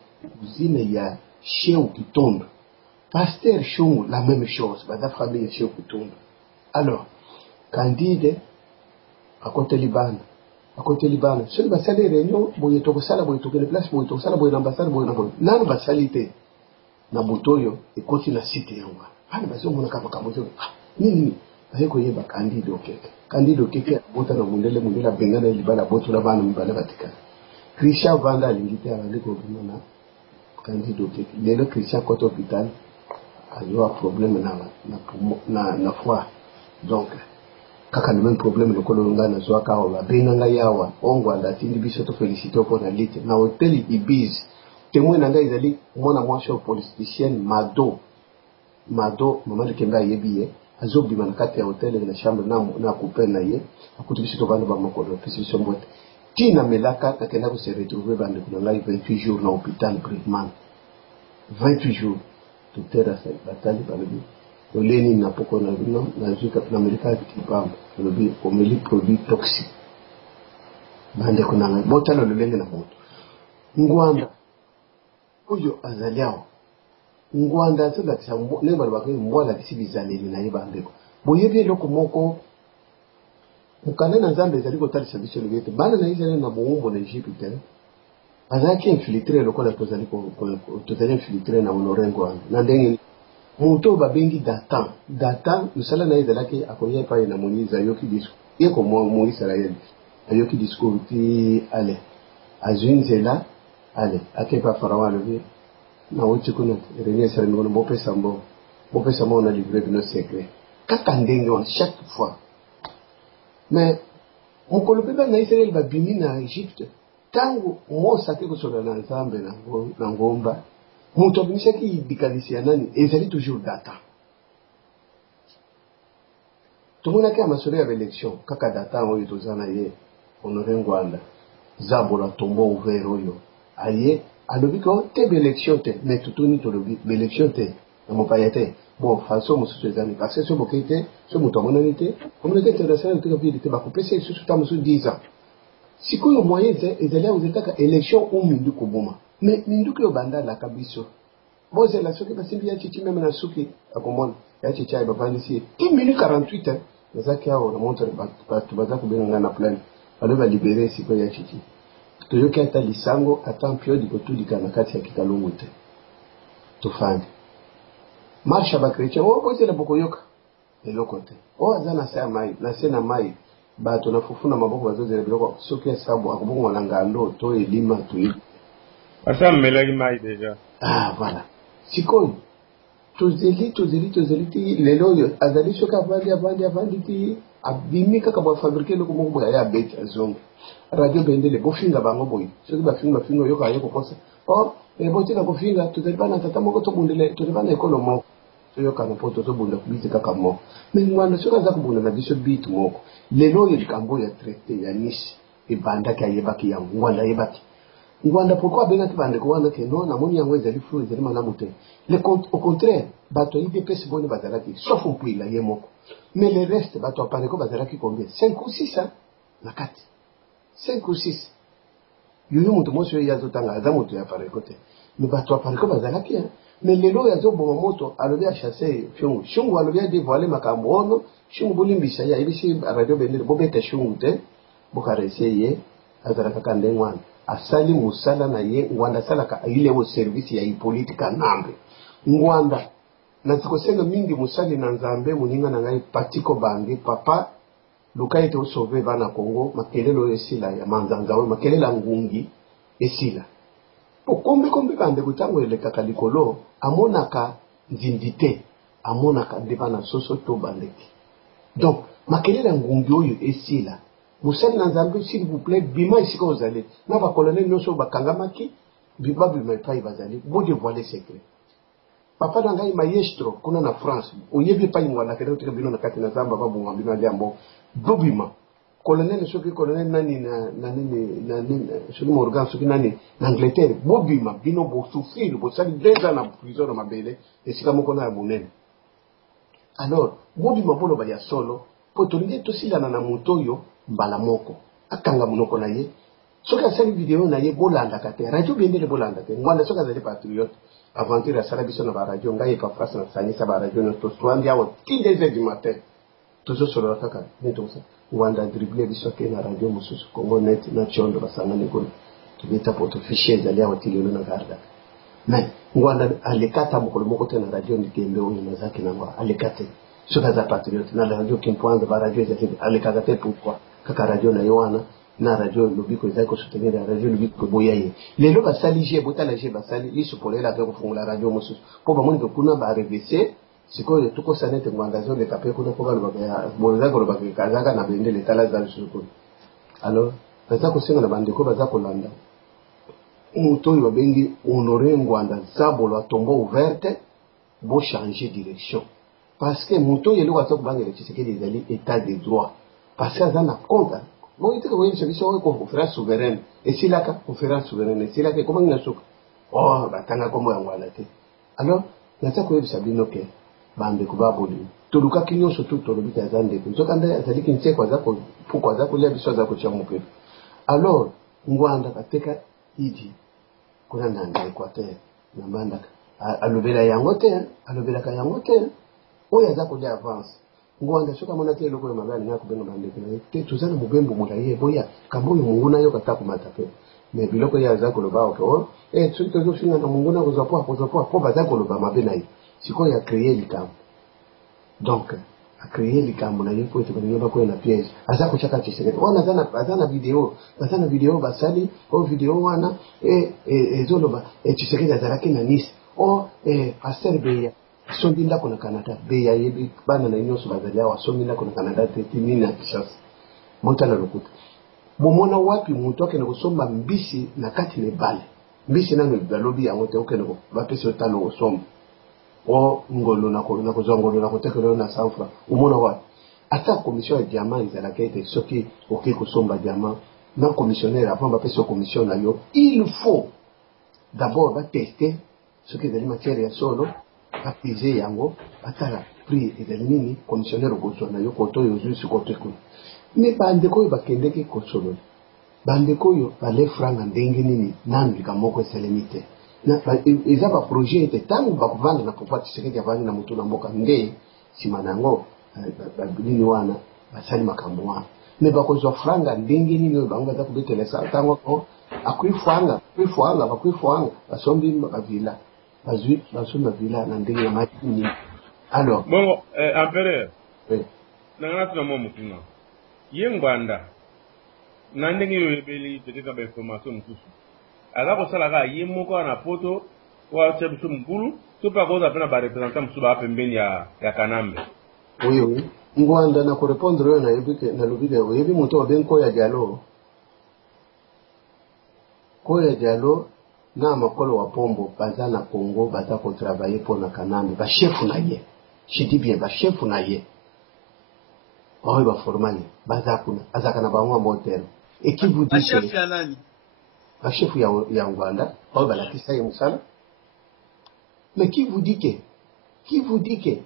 usine ya Cheu Kitombe pasteur Chou la même chose ba famille Cheu Kitombe alors Candide à côté Liban, celui qui sali réunion, boye to sala boye to kele place boye to sala boye l'ambassade boye na boye. Nanu ba salite na botoyo e koti na site yango. Bana bazo mona kama kamozo. Nini? Ayeko yeba Candido Okeke. Candido Okeke bota na mundele bengana libala boto la bana mbala batika. Christian Vanda lingite abandi ko bimona Candido Okeke. Lelo Christian koto hôpital ayo problème na foi. Donc kaka le même problème le kolonga na zoaka wa benanga yawa Ngwanda tindi biso to féliciter pour na lite na hôtel Ibis témoin nanga ezali mwana mwasi oyo politicienne mado mama likembe ayebi ye azobima na kati ya hotel na chambre na couple na ye akuti biso tobanda bamokolo apesi biso mbote tina melaka nakenda kose retrouve bandeko na ngai 28 jours na hôpital Brigman 28 jours docteur batali balobi oleni na poko na bino na zuka na Amerika kipamba balobi omeli produit toxique bandeko na ngai botala lolenge na moto ngwanda oyo azali awa ngwanda azolakisa ndenge balobaka mbwa alakisi bizaleli na ye bandeko boyebi eloko moko mokanda na nzambe ezali kotalisa biso lobi ete bana na israele na mowumbo na egypte bazalaki infiltre lokola tozali infiltre na honore ngwanda na ndenge moto oyo babengi datan mosala na ye ezalaki akoya epai na moïse ayoki discours ye ko moisraele ayoki discours ti ale azwi nzela ale akepa farao alobi nauti kuna reni esala mikono bopesa mbo na livre bino secret kaka ndenge wana chaque fois mais mokolo mpe bana israele babimi na egypte ntango mose ake kosola na nzambe na ngomba moto abimisaki likanisi ya nani ezali toujours data tomonaki ya masolo ya baélection kaka data oyo toza na ye honore ngwanda zabola tombo ouvert oyo aye alobi ko te baélection te mais tutuni tolobi baélection te na mopaya te bon façon mosusu ezali parce que so bokei te so moto amonani te communauté internationale tekabili te bakopesa lisusu ta mosusu 10 ans sikoyo moyen ezali akozali kaka élection o minduku boma mais minduku oyo bandalaka biso bozela soki basimbi ya chichi meme na suki akomona ya chichi ayi bavandisi ye 10 minutes 48 nazaki awo na montre bato baza kobenga ngai na plaine balobi balibere sikoyo ya chichi toyoki ata lisango ata mpiodi kotulika na kati ya kikalungu te tofandi marshe ya bakretien oyo bozela bokoyoka eloko te oyo aza na se ya mai na se na mai bato na fufu na maboko bazozela biloko soki esabu akobongwa na ngando to elima toyebi asa mmelaki mai deja voilà sikoyo tozeli ti lelo oyo azali soki avandi ti abimi kaka bafabrike eloko moko boye aye abeti azongi radio bendele bofinga bango boye soki bafinga oyoka ye kokosa botika kofinga tozali bana tata moko tobundele tozali bana ekolo moko toyokana mpo tozobunda biti kaka moko me ngwanda soki aza kobunda na biso bitu moko lelo oyo likambo oyo ya traité ya nice ebandaki ayebaki yango ngwanda ayebaki ngwanda pourquoi abengaki bandeko wana ke non namoni yango ezali flou ezali malamu te au contraire bato ya idps boni bazalaki sauf mpwila ye moko mais le reste bato ya pandeko bazalaki combien 5 ou 6 na kati 5 ou 6 yoyo moto mosi oyo ye azotanga aza moto ya pareko te mais bato ya pareko bazalaki mais lelo oyo azoboma moto alobi achasse shungu alobi adevoile makambo ono shungu bolimbisa ye ayebisi radio bendele bobeta shungu te bokarese ye azala kaka ndenge wana asali mosala na ye ngwanda asalaka ile wo service ya ipolitika nambe ngwanda nazikosenga mingi mosali na nzambe moninga na ngai patiko bange papa luka ete osauve bana Congo makelelo oyo esila ya manzanza oyo makelela ngungi esila kombe bandeko ntango elekaka likolo amonaka nzindi te amonaka nde bana soso to bandeki donc makelela ngungi oyo esila mosali na nzambe s'il vous plaît bima esika ozali na bakolonel nyonso bakangamaki babima epai bazali bodevoile secret papa na ngai maestro kuna na France oyebi epai ngwanda kende kotika bino na kati na zamba babunga bino ali yambo bobima colonel soki colonel nani soki Morgan soki nani na Angleterre bobima bino bosouffrir bosali 2 ans na prison na mabele esika moko na ya monene alors bobima boloba ya solo po tolingi tosilana na moto oyo mbala moko akanga monoko na ye soki asali video na ye bolandaka te radio bendele bolanda te ngwanda soki azali patriote aventure asala biso na baradio ngai epa face na sangisa baradio nyonso toswandi awa ti 2 heures du matin tozosolola kaka netokosa ngwanda drible biso ake na radio mosusu Congo net na Tchondo basangani kuna tobeta poto fichier ezali awa ti lelo na gardaka mais ngwanda alekata mokolo moko te na radio ndikembe oyo nazaki nango aleka te soki aza patriote na radio kimpwanza baradio ezali alekaka te pourquoi kaka radio na ye wana na radio lobiko ezali kosoutenir ya radio lobiko boya ye lelo basali je botala je basali lisopolela pe kofungola radio mosusu mpo bamoni ke kuna barevese sikoyo tokosana ete ngwanda azoleka pe kuna mpo balobaka kolobaka kazaka na bendele etala eza lisusu kuna alors baza kosenga na bandeko baza kolanda moto oyo babengi Honoré Ngwanda Zabolo tombeau ouverte bo changer direction parce que moto oyo eloko aza kobangela Tshisekedi ezali état de droit parce que aza na compte bon iteke koyebisa biso oyo conférence souveraine esilaka conférence souveraine esilaka ekomangi na suka batanga kombo ya Ngwanda te alors naza koyebisa bino ke bandeko baboli tolukaki nyonso tu tolobiki aza ndeko nzokanda azaliki nseko aza puku aza kolia biso aza kotia mopepe alors Ngwanda kateka idi kuna na Equateur na mbandaka alobela yango te alobelaka yango te oyo aza kolia avance Ngwanda soki amonaki eloko oyo mabe alinga kobenga bandeko na ye te toza na mobembo molayi boya kambo oyo monguna yo kata komata pe mais biloko ye aza koloba oke soki tozofinga na monguna kozwa po baza koloba mabe na ye sikoyo akreye likambo donc akreye likambo na ye po ete balingi bakoya na piège aza kotiaka Tshisekedi wana aza na video basali o video wana ezoloba Tshisekedi azalaki na Nice Pasteur Beya asombi ndako na Canada Beya yebi bana na nyonso bazali awa asombi ndako na Canada te timini na Kinshasa botala lokuta bomona wapi moto akende kosomba mbisi na kati na ebale mbisi nano balobi yango te okende bapesi otalo osomba ngolo na kozwa ngolo na kotekelo na sanfra umona wapi ata commission ya diamant ezalaka ete soki oke kosomba diamant na commissionnaire avant bapesi commission na yo il faut d'abord batester soki ezali matière ya solo bapese yango batala prix ezali nini commissionnaire okozwa na yo koto oyo ozwi sikoto ekuni me bandeko oyo bakendeki kosolola bandeko oyo bale franga ndenge nini nanu likambo moko esalemi te eza baprojet ete ntango bakovanda na pouvoir Tshisekedi avandi na motu na mboka nde nsima na yango nini wana basali makambo wana me bakozwa franga ndenge nini oyo bango baza kobetelesa ntango akwifwanga basombi bavila basombi bavila na ndenge ya mati nini alors bongo empereur nanga tuna mo mutuna ye Ngwanda na ndenge yo ebeli peut-être ba information mususu aza kosalaka ye moko wana poto watia biso mukulu to pa koza pena ba représentant mususu ba pembeni ya Kanambe oui Ngwanda na korepondre oyo na lobide oyebi moto babengi Koya Diallo na makolo wa pombo baza na Congo baza kotravailler pour na Kanambe ba chef na ye je dis bien ba chef na ye oyo ba formani baza kuna azaka na bango motel et qui vous dit chef ya nani ba chef ya Ngwanda oyo balakisa ye musala mais qui vous dit que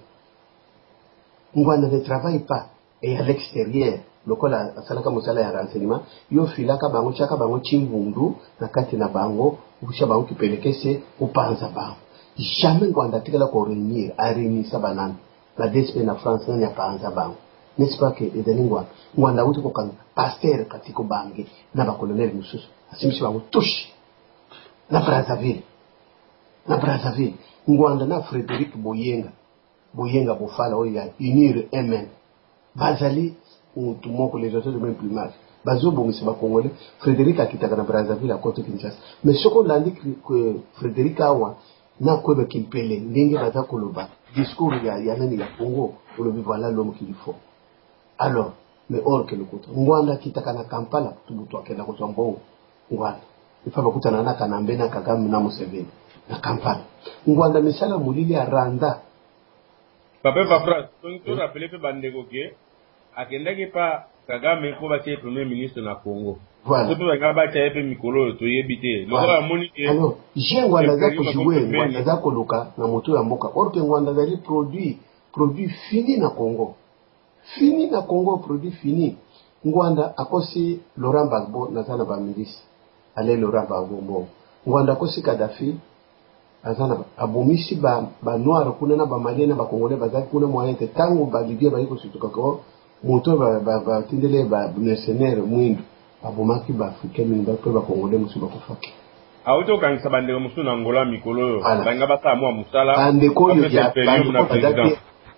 Ngwanda ne travaille pas et à l'extérieur lokola asalaka musala ya renseignement yo filaka bango chaka bango chimbundu na kati na bango ubusha bango kipelekese upanza bango jamais Ngwanda tikala ko réunir a réunir sabanana la DSP na France na panza bango n'est-ce pas que ezali Ngwanda uti kokanga pasteur katiko bange na ba colonel mususu asimisi bango touche na Brazzaville Ngwanda na Frédéric Boyenga bofala oyo ya unir MN bazali mutu moko les autres de même plumage bazobongisa ba Congolais Frédéric akitaka na Brazzaville à côté Kinshasa mais soko landi que Frédéric awa na kwebe kimpele ndenge baza koloba discours ya nani ya Congo olobi voilà l'homme qu'il faut alors mais or que le côté Ngwanda kitaka na Kampala tubutu akenda kutwa mbongo Ngwanda ifa bakutana na Kanambe na Kagame na Museveni na Kampala Ngwanda misala mulili ya Randa papa Fafra to rappeler pe bandeko ke akendaki pa Kagame ko batie premier ministre na Congo voilà to ba ba tia pe mikolo to yebite lokala moni ke alors je Ngwanda za ko jouer Ngwanda za ko luka na moto ya mboka or que Ngwanda za produit fini na Congo produit fini Ngwanda akosi Laurent Gbagbo na zana ba milice ale Laurent Gbagbo Ngwanda akosi Kadhafi azana abomisi ba noir kuna na ba malien na ba congolais bazaki kuna moyen te tango ba libye ba yiko situka ko moto ba tindele ba mercenaire mwindu abomaki ba africain mingi ba congolais musu ba kufaki auto kangisa bandeko musu na Angola mikolo banga basa mwa musala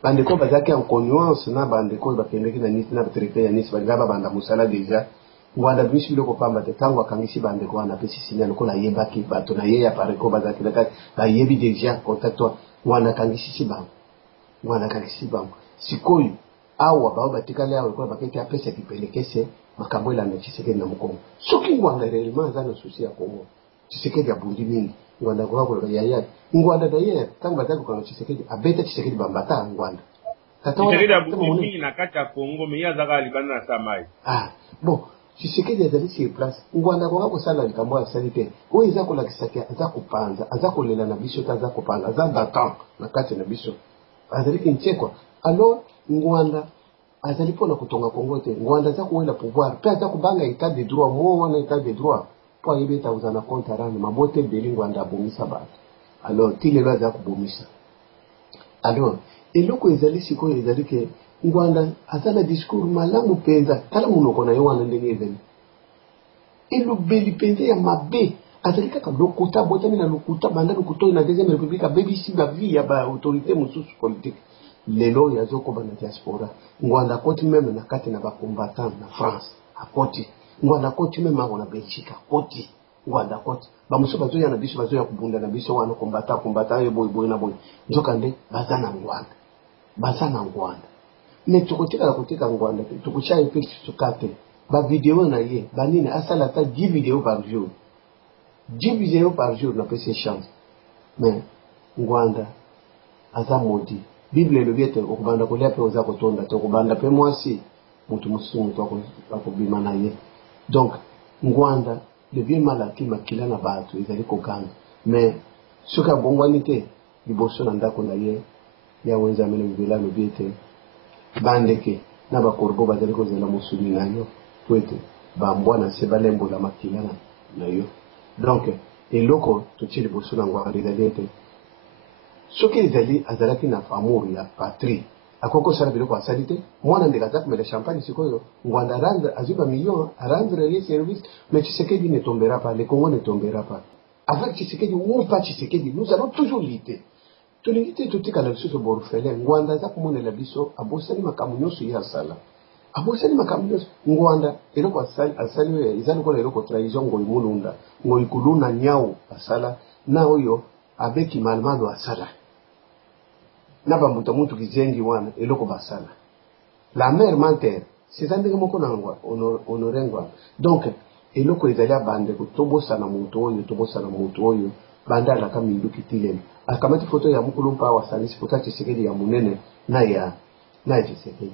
bandeko bazaki en connivence na bandeko bakendeki na Nice na traité ya Nice banga banda musala déjà Ngwanda bishi biloko pamba te tango akangisi bandeko wana pesi signal lokola yebaki bato na ye ya pareko bazaki na kati ba yebi déjà contact wa Ngwanda akangisi bango sikoyo awa bao batikale awa lokola bakeki apesa kipelekese makambo elanda Tshisekedi na Mukongo soki Ngwanda réellement aza na souci ya Congo Tshisekedi abundi mingi ngwanda kwa kwa yaya ngwanda d'ailleurs tant batako kwa Tshisekedi abeta Tshisekedi bambata ngwanda Tshisekedi abundi mingi na kati ya Congo mais yazaka libanda na samai bon Tshisekedi azali sur place ngwanda kwa kosala likambo ya salite oyo eza kolakisa ke aza kopanza aza kolela na biso aza kopanza aza datant na kati na biso azali kinchekwa alors ngwanda azali pona kutonga Congo te ngwanda aza kuwela pouvoir pe aza kubanga état de droit mo na état de droit po yebeta uzana konta rana mabote beli ngwanda abomisa bato alors tile baza kubomisa alors eloko ezali sikoyo ezali ke ngwanda azana discours malamu penza tala munoko na yo wana ndenge ezali elobeli penza ya mabe azali kaka lokuta botami na lokuta banda lokuta na deuxième république abebisi bavi ya baautorité mosusu politique lelo yazokoba na diaspora ngwanda akoti meme na kati na bacombattant na France akoti ngwanda akoti meme ako na Belgique akoti ngwanda akoti bamosusu bazoya na biso bazoya kubunda na biso wana kombata ye boye na boye nzokande baza na ngwanda me tokotikala kotika ngwanda te tokotia ye mpe tukate bavideo na ye banini asala ata 10 vidéos par jour 10 vidéos par jour na pesi chance mais ngwanda aza modi Bible elobi ete okubanda kolia pe oza kotonda te okubanda pe mwasi mutu mosusu mutu akobima na ye donc ngwanda le vieux malaki makila na bato ezali kokanga mais soki abongwani te liboso na ndako na ye ya wenza mene bibela alobi ete bandeke na bakorbo bazali kozela mosuni na yo po ete bambwa na se balembola makila na yo donc eloko totie liboso na ngwanda ezali ete soki ezali azalaki na amour ya patrie akoko kosala biloko asali te mwana ndeko aza komela champagne sikoyo ngwanda azwi bamillion arendre ye service mais Tshisekedi ne tombera pas le Congo ne tombera pas avec Tshisekedi ou pas Tshisekedi nous allons toujours lutter tolingi te totikala lisusu borfelin ngwanda aza komonela biso abosani makambo nyonso ye asala abosani makambo nyonso ngwanda eloko asali oyo eza lokola eloko trahison ngoi mulunda ngoi kuluna nyau asala na oyo abeki malemado asala na bamuta mutu kizengi wana eloko basala la mère menteur c'est ndenge moko na ngwa honore ngwa donc eloko ezali abande kutobosana mutu oyo banda alaka minduki tilelo akamati foto ya mukulu mpa wasanisi foto ya Tshisekedi ya munene na ya Tshisekedi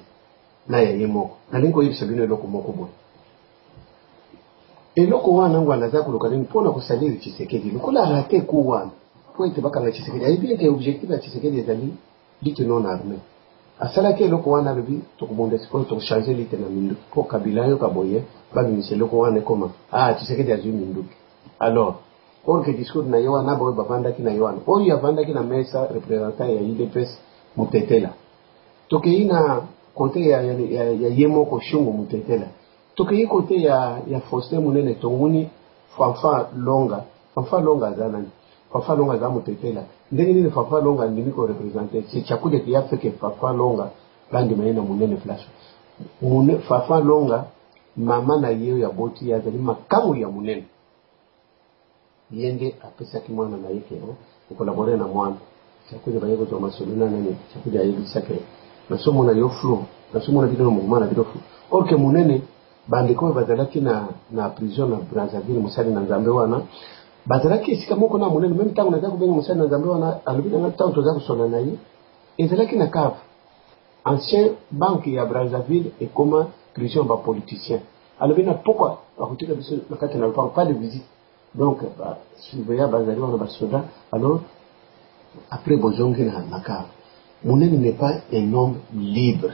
na ya ye moko nalingi koyebisa bino eloko moko boye eloko wana ngwanda aza koluka nini mpona kosaliri Tshisekedi lokola arate ku wana po ete bakanga Tshisekedi ayebi ete objectif ya Tshisekedi ezali lite non armé asalaki eloko wana alobi tokobonda sikoyo tokochange lite na minduki po kabila yoka boye babimisa eloko wana ekoma Tshisekedi azwi minduki alors or que discours na ye wana boye bavandaki na ye wana oyo avandaki na mesa représentant ya UDPS Mutetela tokei na kote ya ye moko shungu Mutetela tokei kote ya Faustin Munene tonguni Fanfa Longa aza nani Fafa Longa za Mutetela ndenge nini Fafa Longa ndimi ko representer c'est chakude ki afeke Fafa Longa bandi mayena Munene flash Fafa Longa mama na yeo ya boti ya zali makamu ya Munene yende apesaki mwana na yeke ukolabore na mwana chakude bayego to masoluna nani chakude ayebisake nasomo na yo flow nasomo na bidon mo mwana bidon or que Munene bandi ko bazalaki na prison na Brazzaville musali na Nzambe wana bazalaki esika moko na Munene même tango naza kubenga musali na Nzambe wana alobi na tango toza kusona na ye ezalaki na cave ancien banque ya Brazzaville et comme prison ba politicien alobi na pourquoi bakutika biso nakati na pas de visite donc surveiller bazali wana basoda alors après bozongi na cave Munene n'est pas un homme libre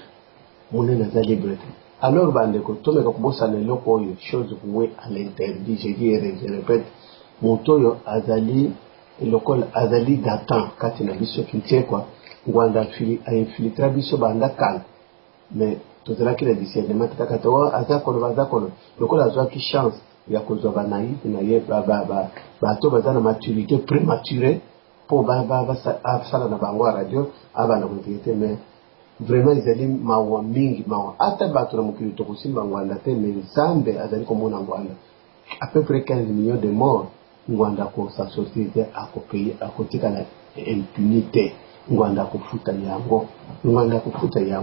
Munene aza libre alors bandeko tomeka kubosana eloko oyo chose vouée à l'interdit je dis et je répète motoyo azali lokola azali datant kati na biso kintekwa ngwanda a infiltra biso banda kala mais tozalaki na discernement kaka to azakolo lokola azwaki chance ya kozwa banaïf na ye bato baza na maturité prématurée po basala na bango radio abana kontete mais vraiment ezali mawa mingi mawa ata bato na mokili tokosimba ngwanda te mais Nzambe azali komona ngwanda à peu près 15 millions de morts ngwanda ko sa société akotika na impunité ngwanda kofuta yango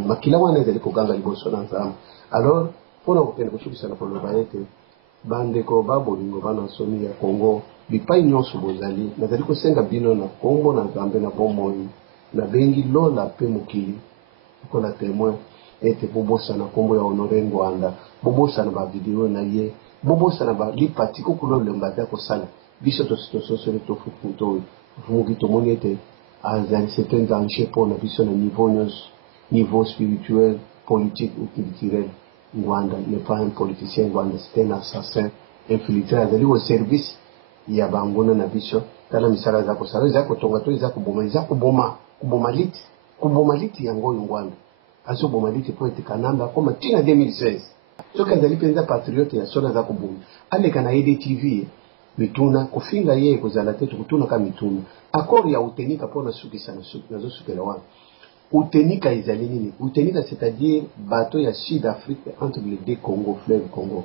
makila wana ezali koganga liboso na Nzambe alors pona kokende koshukisa na koloba ete bandeko babolingo bana soni ya Congo bipai nyonso bozali nazali kosenga bino na Congo na Nzambe na bomoi na bengi lola pe mokili kola témoin ete bobosa na Congo ya Honore Ngwanda bobosa na ba video na ye bobosa na ba lipati ko kulo lembata ko sala biso to sosole to fukuto fumu to monete azali c'est un danger pour la biso na niveau spirituel politique ou culturel. Ngwanda n'est pas un politicien, Ngwanda c'est un assassin infiltré azali au service ya bangona na biso tala misala zako sala zako tonga to zako boma liti yango Ngwanda aso boma liti po etikanamba koma tina 2016 soka azali penza patriote ya sona zako boma aleka na EDTV mituna kufinga yeye kuzala tetu kutuna kama mituna akori ya utenika pona sukisa na zo sukela wana utenika izali nini utenika c'est-à-dire bateau ya Sud Afrique entre les deux Congo fleuve Congo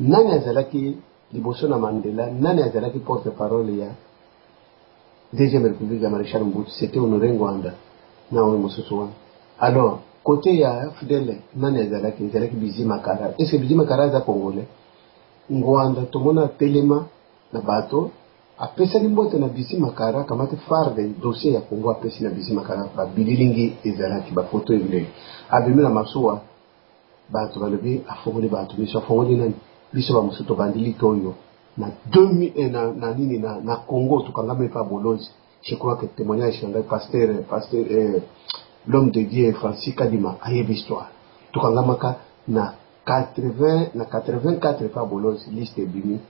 nani azalaki liboso na Mandela nani azalaki porte-parole ya deuxième république ya Maréchal Mobutu c'était Honoré Ngwanda na oyo mosusu wana alors côté ya Fidèle nani azalaki Bizi Makara est-ce que Bizi Makara za congolais Ngwanda tomona telema na bato apesa limbote na Bizi Makara kamate farde dossier ya Congo apesi na Bizi Makara ba bililingi ezalaki ba photo ebile abimina masuwa bato balobi afongoli bato biso afongoli nani biso ba musuto bandili toyo na 2000 na nini na Congo tukangame pa Bolozi je crois que témoignage de pasteur l'homme de Dieu Francis Kadima ayebi histoire tukangamaka na 84 pa Bolozi liste bimi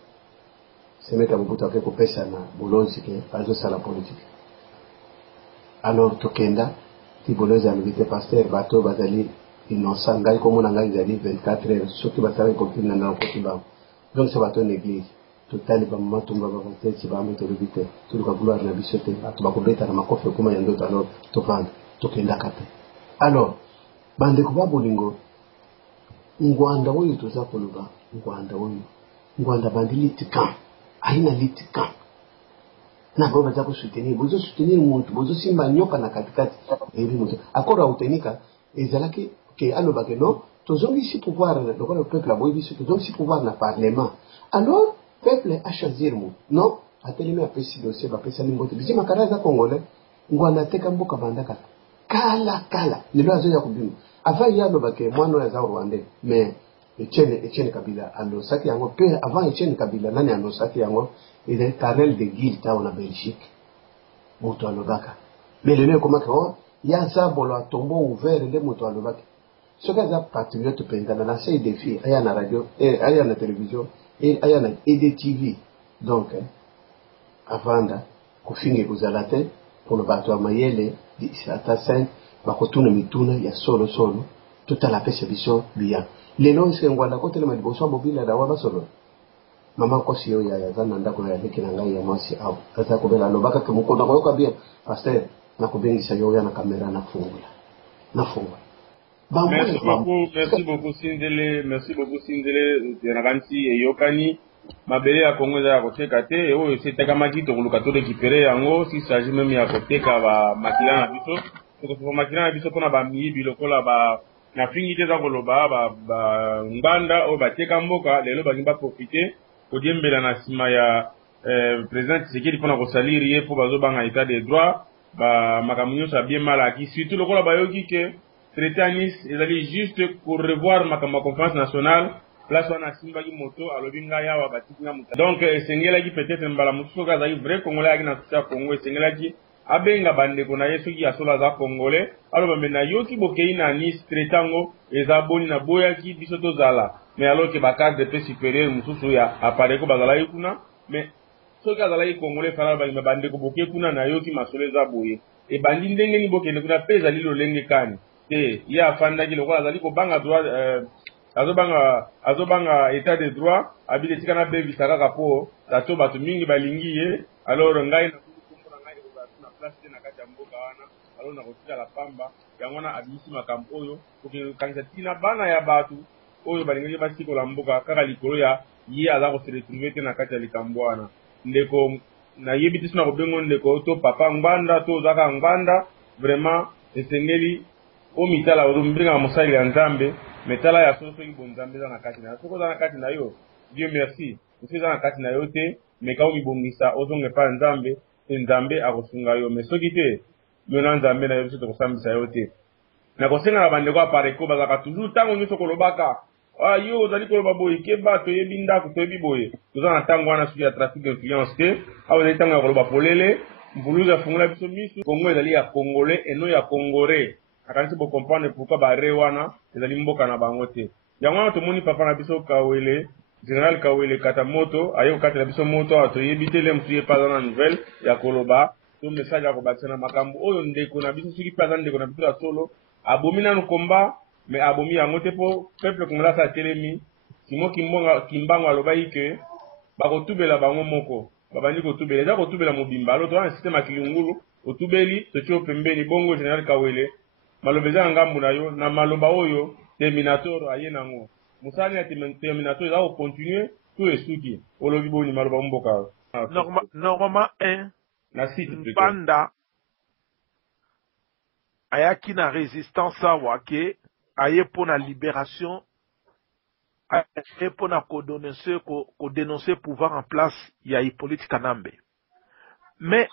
semeka Mobutu akeko pesa na Bolozi ke bazo sala politique alors tokenda ti Bolozi alibite pasteur bato bazali innocent ngai komona ngai zali 24 heures surtout basala kokina na ngakoti ba donc c'est bato l'église totali ba matumba ba batesi ba meto lebite tuluka gloire na bisote bato bakobeta na makofi kuma ya ndoto alors tokanda tokenda kate alors bande kuba bolingo Ngwanda oyo toza koloba Ngwanda bandi litika aina litika na baba za soutenir bozo soutenir muntu bozo simba nyoka na katikati ebi muntu akora utenika ezalaki que aloba que non tozongi ici pouvoir le peuple a boyi biso tozongi ici pouvoir na parlement alors peuple a choisir mu non atelemi apesi dossier bapesa limbote Bizi Makara za congolais Ngwanda teka mboka bandaka kala lelo azoya kubima avant ya aloba que mwana ya za rwandais mais Etienne Kabila alosaki yango pe avant Etienne Kabila nani alosaki yango il est Karel de Guil ta na Belgique moto alobaka mais lelo comment que ya za bolo tombo ouvert de moto alobaka ce que za patriote pendant la série des filles aya na radio aya na télévision et aya na EDTV donc avanda kufinge kuzalate pour le bateau mayele di sata 5 bakotuna mituna ya solo toute la perception bien lelo se Ngwanda ko telema liboso mobile da wa solo mama ko siyo ya zana ndako ya lekina ngai ya mwasi au kaza ko bela lobaka ke mukona ko kabia pasteur na kubengisa yo ya na kamera na fungula merci beaucoup Sindele Teraganti et Yokani mabele ya Congo ya koteka te oyo setaka makito kuluka to récupérer yango si s'agit même ya koteka ba makila na biso to makila na biso pona ba miyi bilokola ba na fingi te za koloba ba Ngwanda o bateka mboka lelo bagimba profiter kodiembela na sima ya président Tshisekedi pona kosaliri ye po bazobanga état de droit ba makamunyo sa bien malaki surtout lokola bayoki ke traité à Nice ezali juste pour revoir makama conférence nationale place wana simbaki moto alobi nga yawa batikinga muta donc esengelaki peut-être mbala mosusu kazali vrai congolais aki na susi ya Congo esengelaki abenga bandeko na ye soki asolo aza congolais aloba mbe nayoki bokei na Nice traité yango eza boni na boyaki biso tozala mais alors ke bacadre pe supérieur mosusu ya apareko bazalaki kuna mais soki azalaki congolais fala balima bandeko bokei kuna nayoki masolo eza boye ebandi ndenge nini bokende kuna mpe ezali lolenge kani te ye afandaki lokola azali kobanga droit azobanga état de droit abili tika na bebisa kaka po tato bato mingi balingi ye alors ngai nakomona ngai na place te na kati ya mboka wana alors nakotikala pamba yango wana abimisi makambo oyo kokangisa tina bana ya bato oyo balingaki basikola mboka kaka likolo ya ye aza kose retrouve te na kati ya likambo wana ndeko nayebi te sona kobengo ndeko to papa Ngwanda to ozaka Ngwanda vraiment esengeli omitala ozombinga mosali ya Nzambe metala ya soso soki bonzambe eza na kati na yo soki oza na kati na yo Dieu merci. Monsieur dans la kati na yo te, mais quand mibongisa ozonge pa nzambe, te nzambe akosunga yo. Mais soki te, yo na nzambe na yo biso tokosambisa yo te. Na kosenga na bandeko apareko bazaka toujours tango nyonso kolobaka. Ah yo ozali koloba boye keba toyebi ndako toyebi boye. Toza na tango wana suki ya trafic d'influence te. Awa ezali tango ya koloba polele. Mbuluzu afungola biso misu. Kongo ezali ya Congolais eno ya Congolais. Akanisi bo comprendre pourquoi ba re wana ezali mboka na bango te. Yango wana tomoni papa na biso Kawele, Général Kawele Katamoto, ayo katela biso moto atoyebi te le mutu ye pas na nouvelle ya koloba. To message ya kobatisa na makambo oyo ndeko na biso soki pas ndeko na biso ya solo. Abomi nanu komba, mais abomi yango te po peuple congolais sa telemi. Simo Kimbango alobai ke bakotubela bango moko. Babandi kotubela eza kotubela mobimba alo to wana système akilungulu otubeli totio pembeni bongo Général Kawele malobeza ngambu na yo na maloba oyo terminator aye nango musani ya terminator eza continuer tout esuki olobi boni maloba mboka normalement na site Banda ayaki na résistance awa ke aye pour la libération aye pour na dénoncer pouvoir en place ya Hippolyte Kanambe mais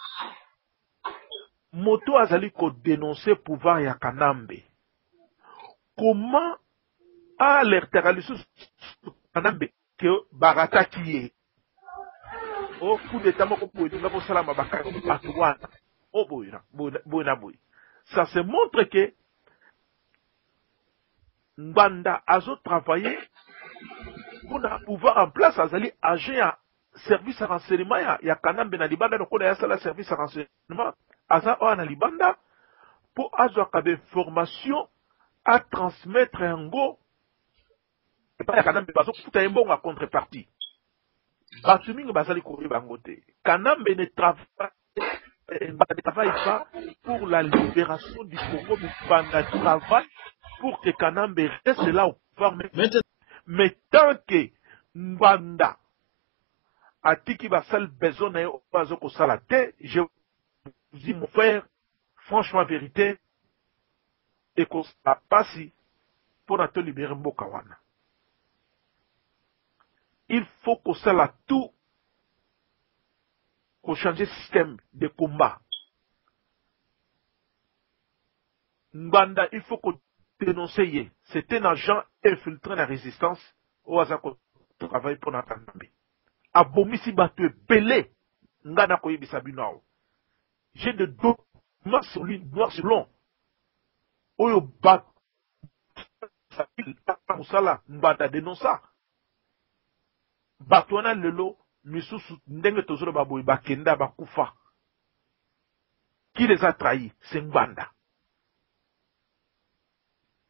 moto azali ko dénoncer pouvoir ya Kanambe comment alertera lisusu Kanambe ke barataki ye o coup d'état moko boye linga kosalama bakangi bato wana o boye na boye ça se montre que Mbanda azo travailler pour pouvoir en place azali agent ya service à renseignement ya Kanambe na libanda lokola ya sala service à renseignement aza oya na libanda pour azwaka d'information à transmettre yango epai ya Kanambe bazokuta ye mbongo ya contrepartie bato mingi bazali koyeba yango te. Kanambe ne travaille pas pour la libération du Congo, mais Mbanda travaille pour que Kanambe reste là au pouvoir. Mais tant que Mbanda a dit qu'il va faire besoin de salate, je vous dis mon frère, franchement vérité, et qu'on ne pas si pour te libérer Mbokawana. Il faut qu'on s'ala tout pour changer le système de combat. Mbanda, il faut qu'on dénonce. C'est un agent infiltré dans la résistance au hasard qu'on travaille pour notre Kanambe. Abomisi battu belé. Ngana koyebi sabinao. J'ai de documents sur lui, noir sur blanc. Oyo bat. Musala, Mbanda dénonce ça. Batwana lelo misusu ndenge tozolo baboy bakenda bakufa. Qui les a trahis? C'est Mbanda.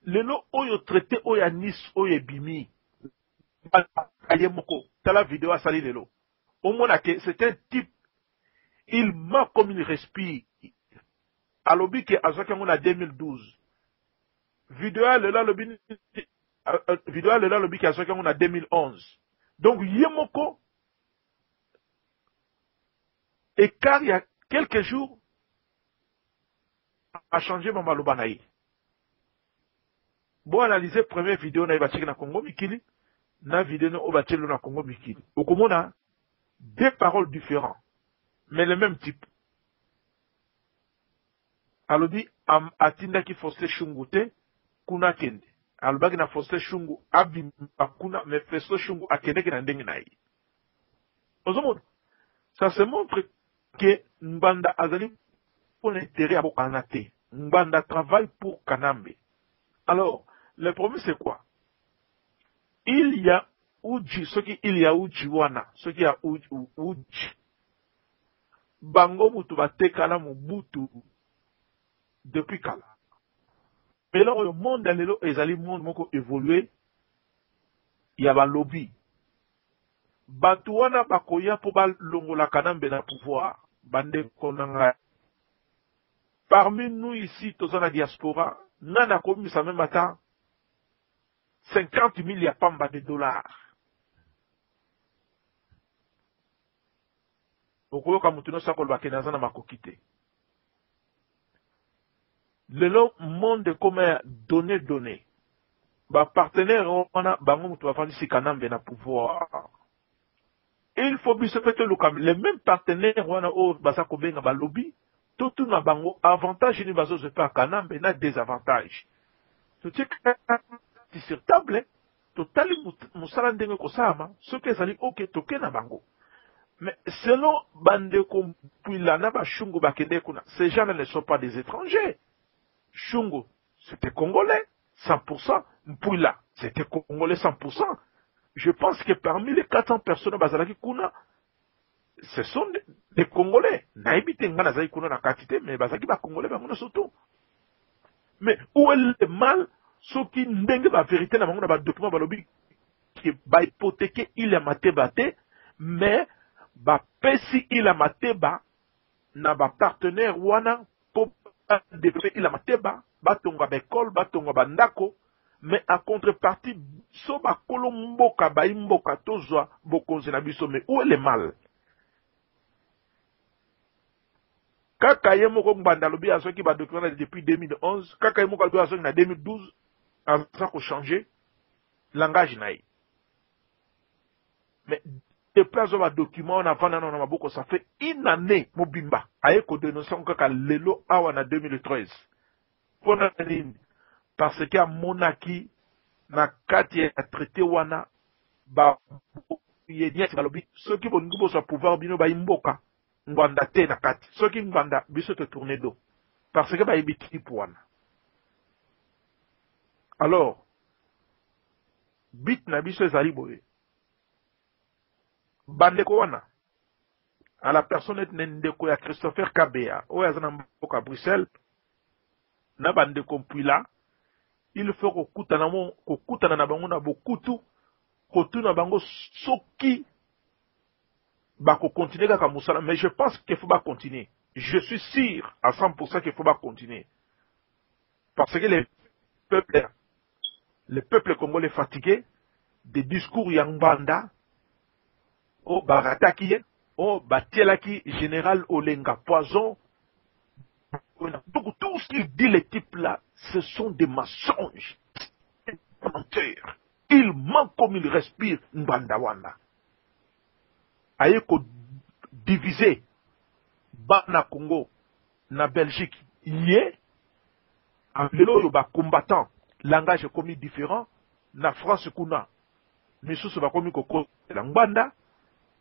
Lelo oyo traité oyo Nice oyo bimi. Ayemoko. T'as la vidéo à sali lelo. Au moins c'est un type. Il ment comme il respire. Alobi ke azokango na 2012. Vidéo lelo lobi ke azokango na 2011. Donc, Yemoko, et car il y a quelques jours, a changé ma malobanaï. Bon, analyser première vidéo na ibatik na Congo Mikili, na vidéo na obatik na Congo Mikili. Au comment on a deux paroles différentes, mais le même type. Alors dit, atinda ki fosse chungute, kuna kende. Alobaki na fosse shungu abi bakuna me fosse shungu akende na ndenge na ye. Ça se montre que Mbanda azali pour l'intérêt à Bokanate. Mbanda travaille pour Kanambe. Alors, le problème c'est quoi? Il y a Uji, ce qui il y a Uji wana, ce qui y a Uji. Bango mutu batekala mubutu depuis kala. Mais là, le monde dans le monde moko évolué, il y a un lobby. Batouana bakoya pour longola Kanambe na pouvoir. Bande konanga. Parmi nous ici, tous en diaspora, nana commis ça même matin 50 000 ya pamba de dollars. Okoyoka mutuno sako lwakenaza na makokite. Le monde comme donné. Ba partenaire on a bango mutu bafandi si Kanambe na pouvoir. il faut bien se faire les mêmes partenaires wana o basa kobenga ba lobby tout na bango avantage ni bazo se faire kanambe na désavantage tout est sur table totali musala ndenge ko sama ce que ça dit OK toke na bango mais selon bande kompila na ba shungu bakende kuna ces gens ne sont pas des étrangers. Shungu c'était congolais 100%, Mpouila c'était congolais 100%. Je pense que parmi les 400 personnes bazalaki kuna ce sont des Congolais. Naibite ngana zai kuna na katite, mais bazaki ba Congolais ba mona soto. Mais où est le mal? Ce qui ndenge la vérité na mona ba document ba lobi qui ba hypothéquer il a maté bate, mais ba pesi il a maté ba na ba partenaire wana pour développer il a maté ba tonga ba école ba tonga ba ndako. Mais en contrepartie, so ba kolomboka ba imboka tozwa bokonzi na biso, mais où est le mal? Kaka yemoko mbanda lobi aso ki ba document depuis 2011, kaka yemoko lobi aso na 2012, ça ko changer langage naï. Mais depuis aso ba document on a vana na maboko ça fait une année mobimba aye ko dénoncer kaka lelo awa na 2013. Pona nini? Parce que monaki na kati ya traité wana ba yedi balobi soki boningi bosa pouvoir bino ba imboka ngwanda te na kati soki ngwanda biso te tourner do parce que ba ibiti wana. Alors bit na biso ezali boye bandeko wana à la personne ndeko ya Christopher Kabea oyo azana mboka Bruxelles na bandeko Mpouila. Il faut kokutana na bango na bokutu kotuna bango soki bako continuer kaka musala, mais je pense qu'il faut pas continuer. Je suis sûr à 100% qu'il faut pas continuer parce que le peuple congolais fatigué des discours yangbanda o barataki o batielaki général Olenga poison. Donc tout ce qu'il dit les types là, ce sont des mensonges. Menteurs. Ils mentent comme ils respirent Mbandawana. Ayeko diviser Bana Congo na Belgique. Yé, en lelo yoba combattant, langage commis différent, na France kuna. Monsieur se va commis koko l'Angbanda,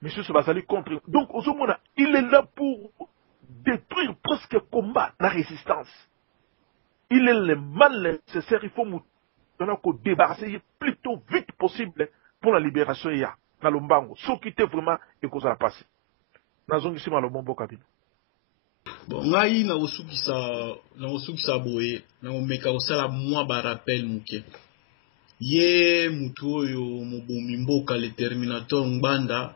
monsieur se va salir contre. Donc au moment il est là pour détruire presque combat la résistance. Il est le mal nécessaire, il faut nous débarrasser le plus tôt vite possible pour la libération. Il y a dans le Mbango. Ce qui était vraiment et qu'on a passé. Nous ici dans le bon cabine. Bon, ngai na osukisa boye na omeka osala mwa ba rappel muke. Ye mutu oyo mobomi mboka le Terminator Ngbanda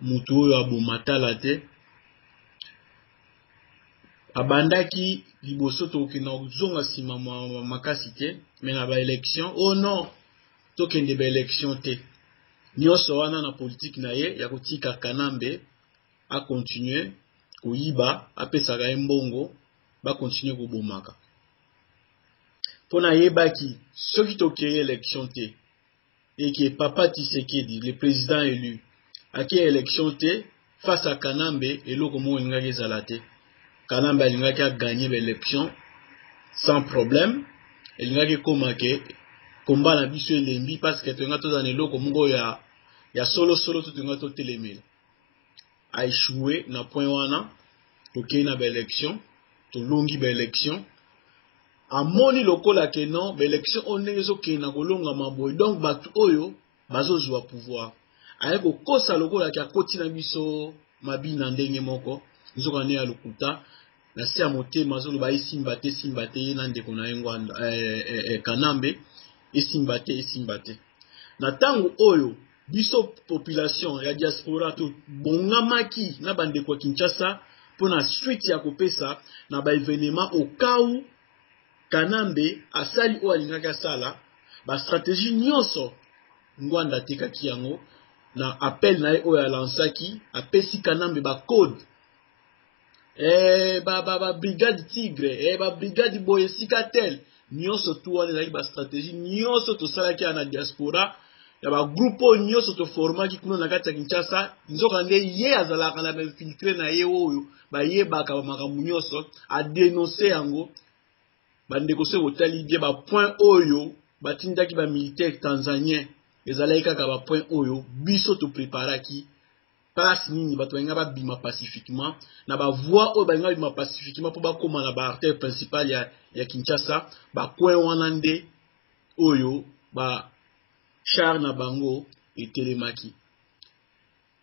mutu oyo abomatala te. Abandaki liboso tokena zonga sima makasi te mais na ba élection oh non tokende ba élection te nyonso wana na politique na ye ya kotika Kanambe a continuer koyiba apesaka ye mbongo ba continuer kobomaka pona yebaki soki tokeye élection te et que Papa Tshisekedi le président élu aki élection te face à Kanambe eloko mo ngaki ezala te. Kanambe alingaki a gagné l'élection sans problème. Elingaki komake combat na biso elembi parce que tenga to dans eloko mongo ya solo to tenga to telemela. A échoué na point wana toke na ba élection to longi ba élection. Amoni lokola ke non ba élection onezo ke na kolonga maboy donc batu oyo bazozwa pouvoir. Ayeko kosa lokola ki akoti na biso mabina ndenge moko nzoka ne ya lokuta. Na si amote mazolo ba isimbate na ndeko na Ngwanda Kanambe isimbate na tango oyo biso population ya diaspora to bongamaki na bandeko Kinshasa pona suite ya kopesa na ba événement au cas où Kanambe asali o alingaka sala ba stratégie nyonso Ngwanda tekaki yango na appel na o ya lansaki apesi Kanambe ba code ba brigade Tigre ba brigade Boyesika tel nyonso to wana ba stratégie nyonso to salaki na diaspora ya ba groupe nyonso to format ki kuna na kati ya Kinshasa nzoka nde ye azalaka na infiltré na ye oyo ba yebaka ba makambo nyonso a dénoncer yango bandeko se otali bien ba point oyo batindaki ba militaire tanzanien ezalaki kaka ba point oyo biso to préparaki place nini bato balinga babima pacifiquement na ba voix oyo balinga babima pacifiquement po bakoma na ba artère principale ya Kinshasa ba coin wana nde oyo ba char na bango etelemaki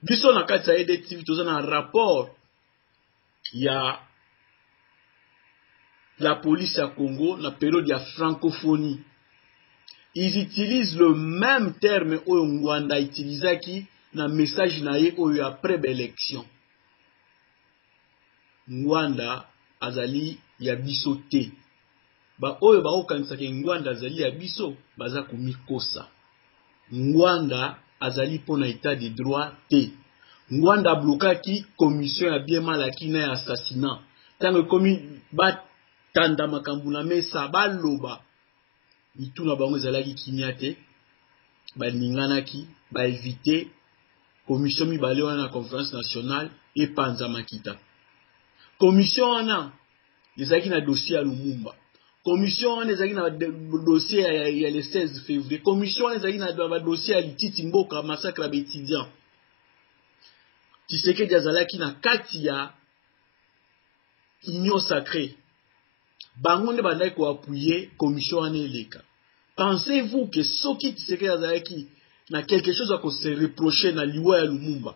biso na kati ya EDTV toza na rapport ya la police à Congo na période ya francophonie. Ils utilisent le même terme oyo Ngwanda utilisaki na message na ye oyo après l'élection. Ngwanda azali ya biso te. Ba oyo ba okanisaka Ngwanda azali ya biso baza komikosa. Ngwanda azali pona état de droit te. Ngwanda blokaki commission ya bien malaki na assassinat. Tango komi ba tanda makambo na mesa baloba mituna bango ezalaki kimia te baninganaki baevite commission mibale wana na conférence nationale epanza makita commission wana ezalaki na dossier ya Lumumba commission wana ezalaki na dossier ya le 16 février commission wana ezalaki na dossier ya Lititi Mboka massacre ya baétudiant Tshisekedi azalaki na kati ya union sacrée bango nde bandaki ko appuyer commission wana eleka. Pensez-vous que soki Tshisekedi azalaki na quelque chose à se reprocher na liwa ya Lumumba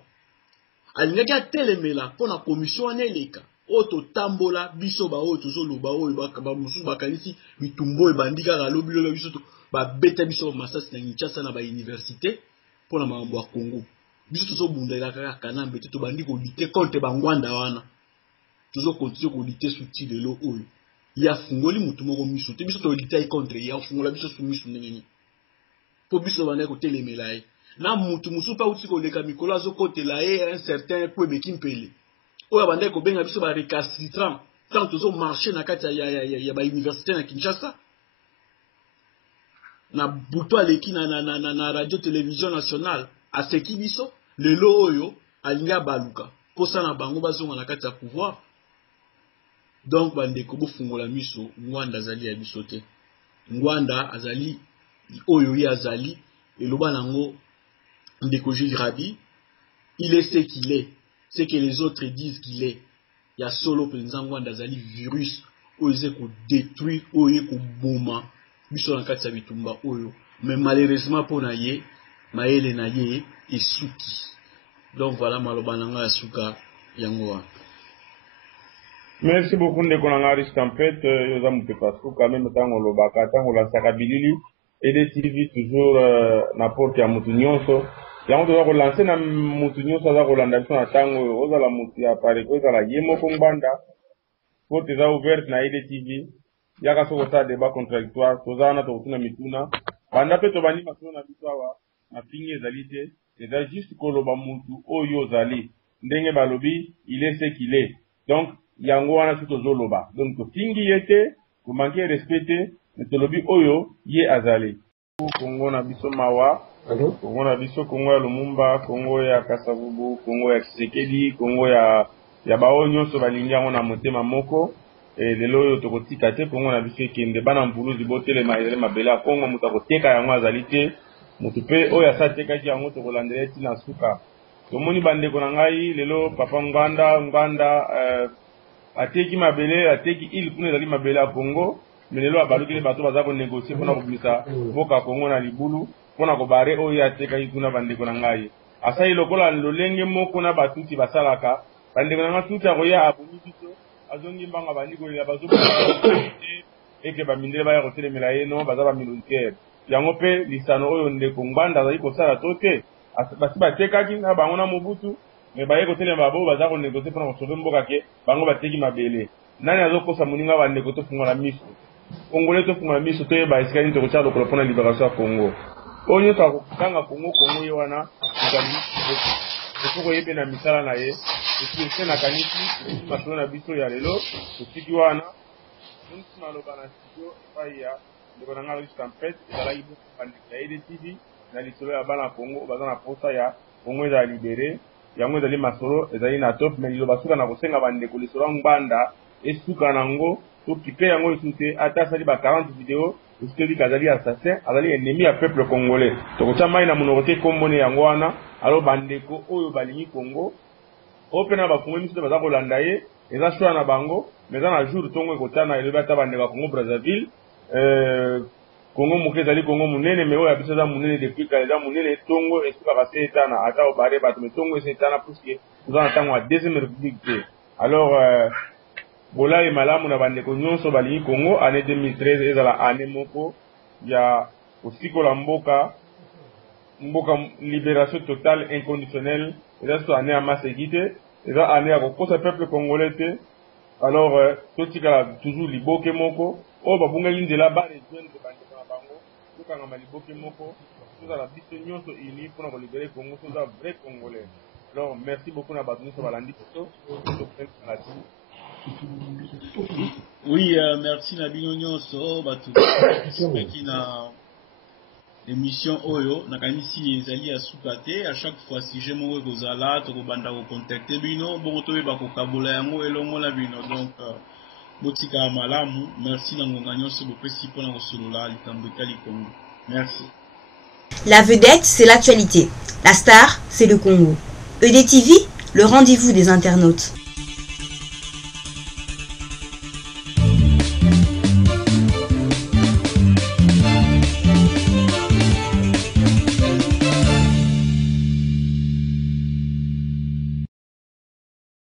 alingaki atelemela pona commission wana eleka oto tambola biso ba oyo tozoloba oyo ba mususu bakanisi mitumbo ebandika ga lobi lo biso to ba beta biso masasi na Kinshasa na ba université pona mambo ya Congo biso tozobundela kaka Kanambe te to bandi ko lutter contre bangwanda wana tozo continue ko lutter sous lelo oyo ya fungoli mutu moko miso te biso to lutter contre ya fungola biso sumisu ndengeni po biso bana ko telemela ye na mutu musu pa uti ko leka mikolo azo kotela ye un certain peu bekimpele oya banda ko benga biso ba recalcitrant tant tozo marcher na kati ya ba université na Kinshasa na buto aleki na radio télévision nationale aseki biso lelo oyo alinga baluka posa na bango bazonga na kati ya pouvoir. Donc bandeko bofungola miso Ngwanda azali ya biso te Ngwanda azali oyo ye azali eloba nango ndeko Gilles Rabi il est ce qu'il est ce que les autres disent qu'il est ya solo penza Ngwanda azali virus oyo ze ko détruire oyo ko boma biso na kati ya bitumba oyo mais malheureusement pona ye maele na ye esuki. Donc voilà maloba nanga ya suka yango. Merci beaucoup ndeko na ngari Stampet yoza mupepasku quand même tango lobaka tango la sakabilili EDTV toujours na porte ya mutu nyonso yango toza kolanse na mutu nyonso aza kolanda biso na tango ozala mutu ya pareko ezala ye moko Ngwanda porte eza ouverte na EDTV yaka soko sa débat contradictoire toza wana tokotuna mituna banda pe tobandi masolo na biso awa na fingi ezali te eza juste koloba mutu oyo ozali ndenge balobi il est ce qu'il est donc yango wana tu tozoloba donc tofingi ye te tomanki respecte mais tolobi oyo ye azali Kongo na biso mawa Kongo na biso Kongo ya Lumumba Kongo ya Kasavubu Kongo ya Tshisekedi Kongo ya baoyo nyonso balingi yango na motema moko lelo oyo tokotika te Kongo na biso ekende bana mvuluzi botelema ezali mabele ya Kongo moto akoteka yango azali te moto mpe oyo asatekaki yango tokolandela eti na suka tomoni bandeko na ngai lelo papa Ngwanda ateki mabele ateki il kuna ezali mabele ya Congo mais lelo abalukile bato baza konégocier mpona kobimisa mboka Congo na libulu mpona kobare oyo atekaki kuna bandeko na ngai asali lokola lolenge moko na batuti basalaka bandeko na ngai tuti akoya abomi biso azongi mbanga bandi kolela bazobaa eke bamindele baya kotelemela ye no baza bamilitaire yango mpe lisano oyo ndeko Ngwanda azali kosala to te basi batekaki na bango na Mobutu mais baye kotelema babo baza konégocier mpona kosauve mboka ke bango bateki mabele nani azokosa moninga bandeko tofungola miso Congolais tofungola miso toyeba esika nini tokotya lokolo mpona libération ya Congo oyo nyonso akokanga Congo ye wana koyebe na misala na ye ese nakanisi masolo na biso ya lelo tosiki wana naloba na studio epai ya ndeko na ngai Stampet ezalaki bandeko ya EDTV na lisolo ya bana Congo baza na posa ya Congo eza libéré yango ezali masolo ezali na top mais liloba suka na kosenga bandeko lisolo ngbanda esuka nango tokipe yango esute ata asali ba 40 vidéo esuteli kazali assassin azali ennemi ya peuple congolais tokotya mai na monoko te kombone yango wana alo bandeko oyo balingi Congo ope na bakongo miso baza kolanda ye eza choix na bango mais eza na jour tongo ekotana elobi ata bandeko ya Congo Brazzaville Congo moke ezali Congo munene mais oyo ya biso eza munene depuis kala eza munene tongo esukaka se etana ata obare bato mais tongo ese etana puisque toza na ntango ya deuxième république te alors bola e malamu na bandeko nyonso balingi Congo année 2013 ezala année moko ya osikola mboka libération totale inconditionnelle eza so année ya maseki te eza année ya kokosa peuple congolais te alors totikala toujours liboke moko oyo babungaki nzela barejoindre bandeko na bango tokangama liboke moko tozala biso nyonso uni mpona kolibere Congo toza vrai congolais. Alors merci beaucoup na bato nyonso balandi biso. Oui, merci na bino nyonso bato qui na émission oyo nakanisi ezali ya suka te à chaque fois sujet moko ekozala tokobanda kocontacte bino bongo toyeba kokabola yango elongo na bino donc botika malamu. Merci na ngonga nyonso bopesi mpona kosolola likambo etali Congo. Merci. La vedette, c'est l'actualité. La star, c'est le Congo. EDTV, le rendez-vous des internautes.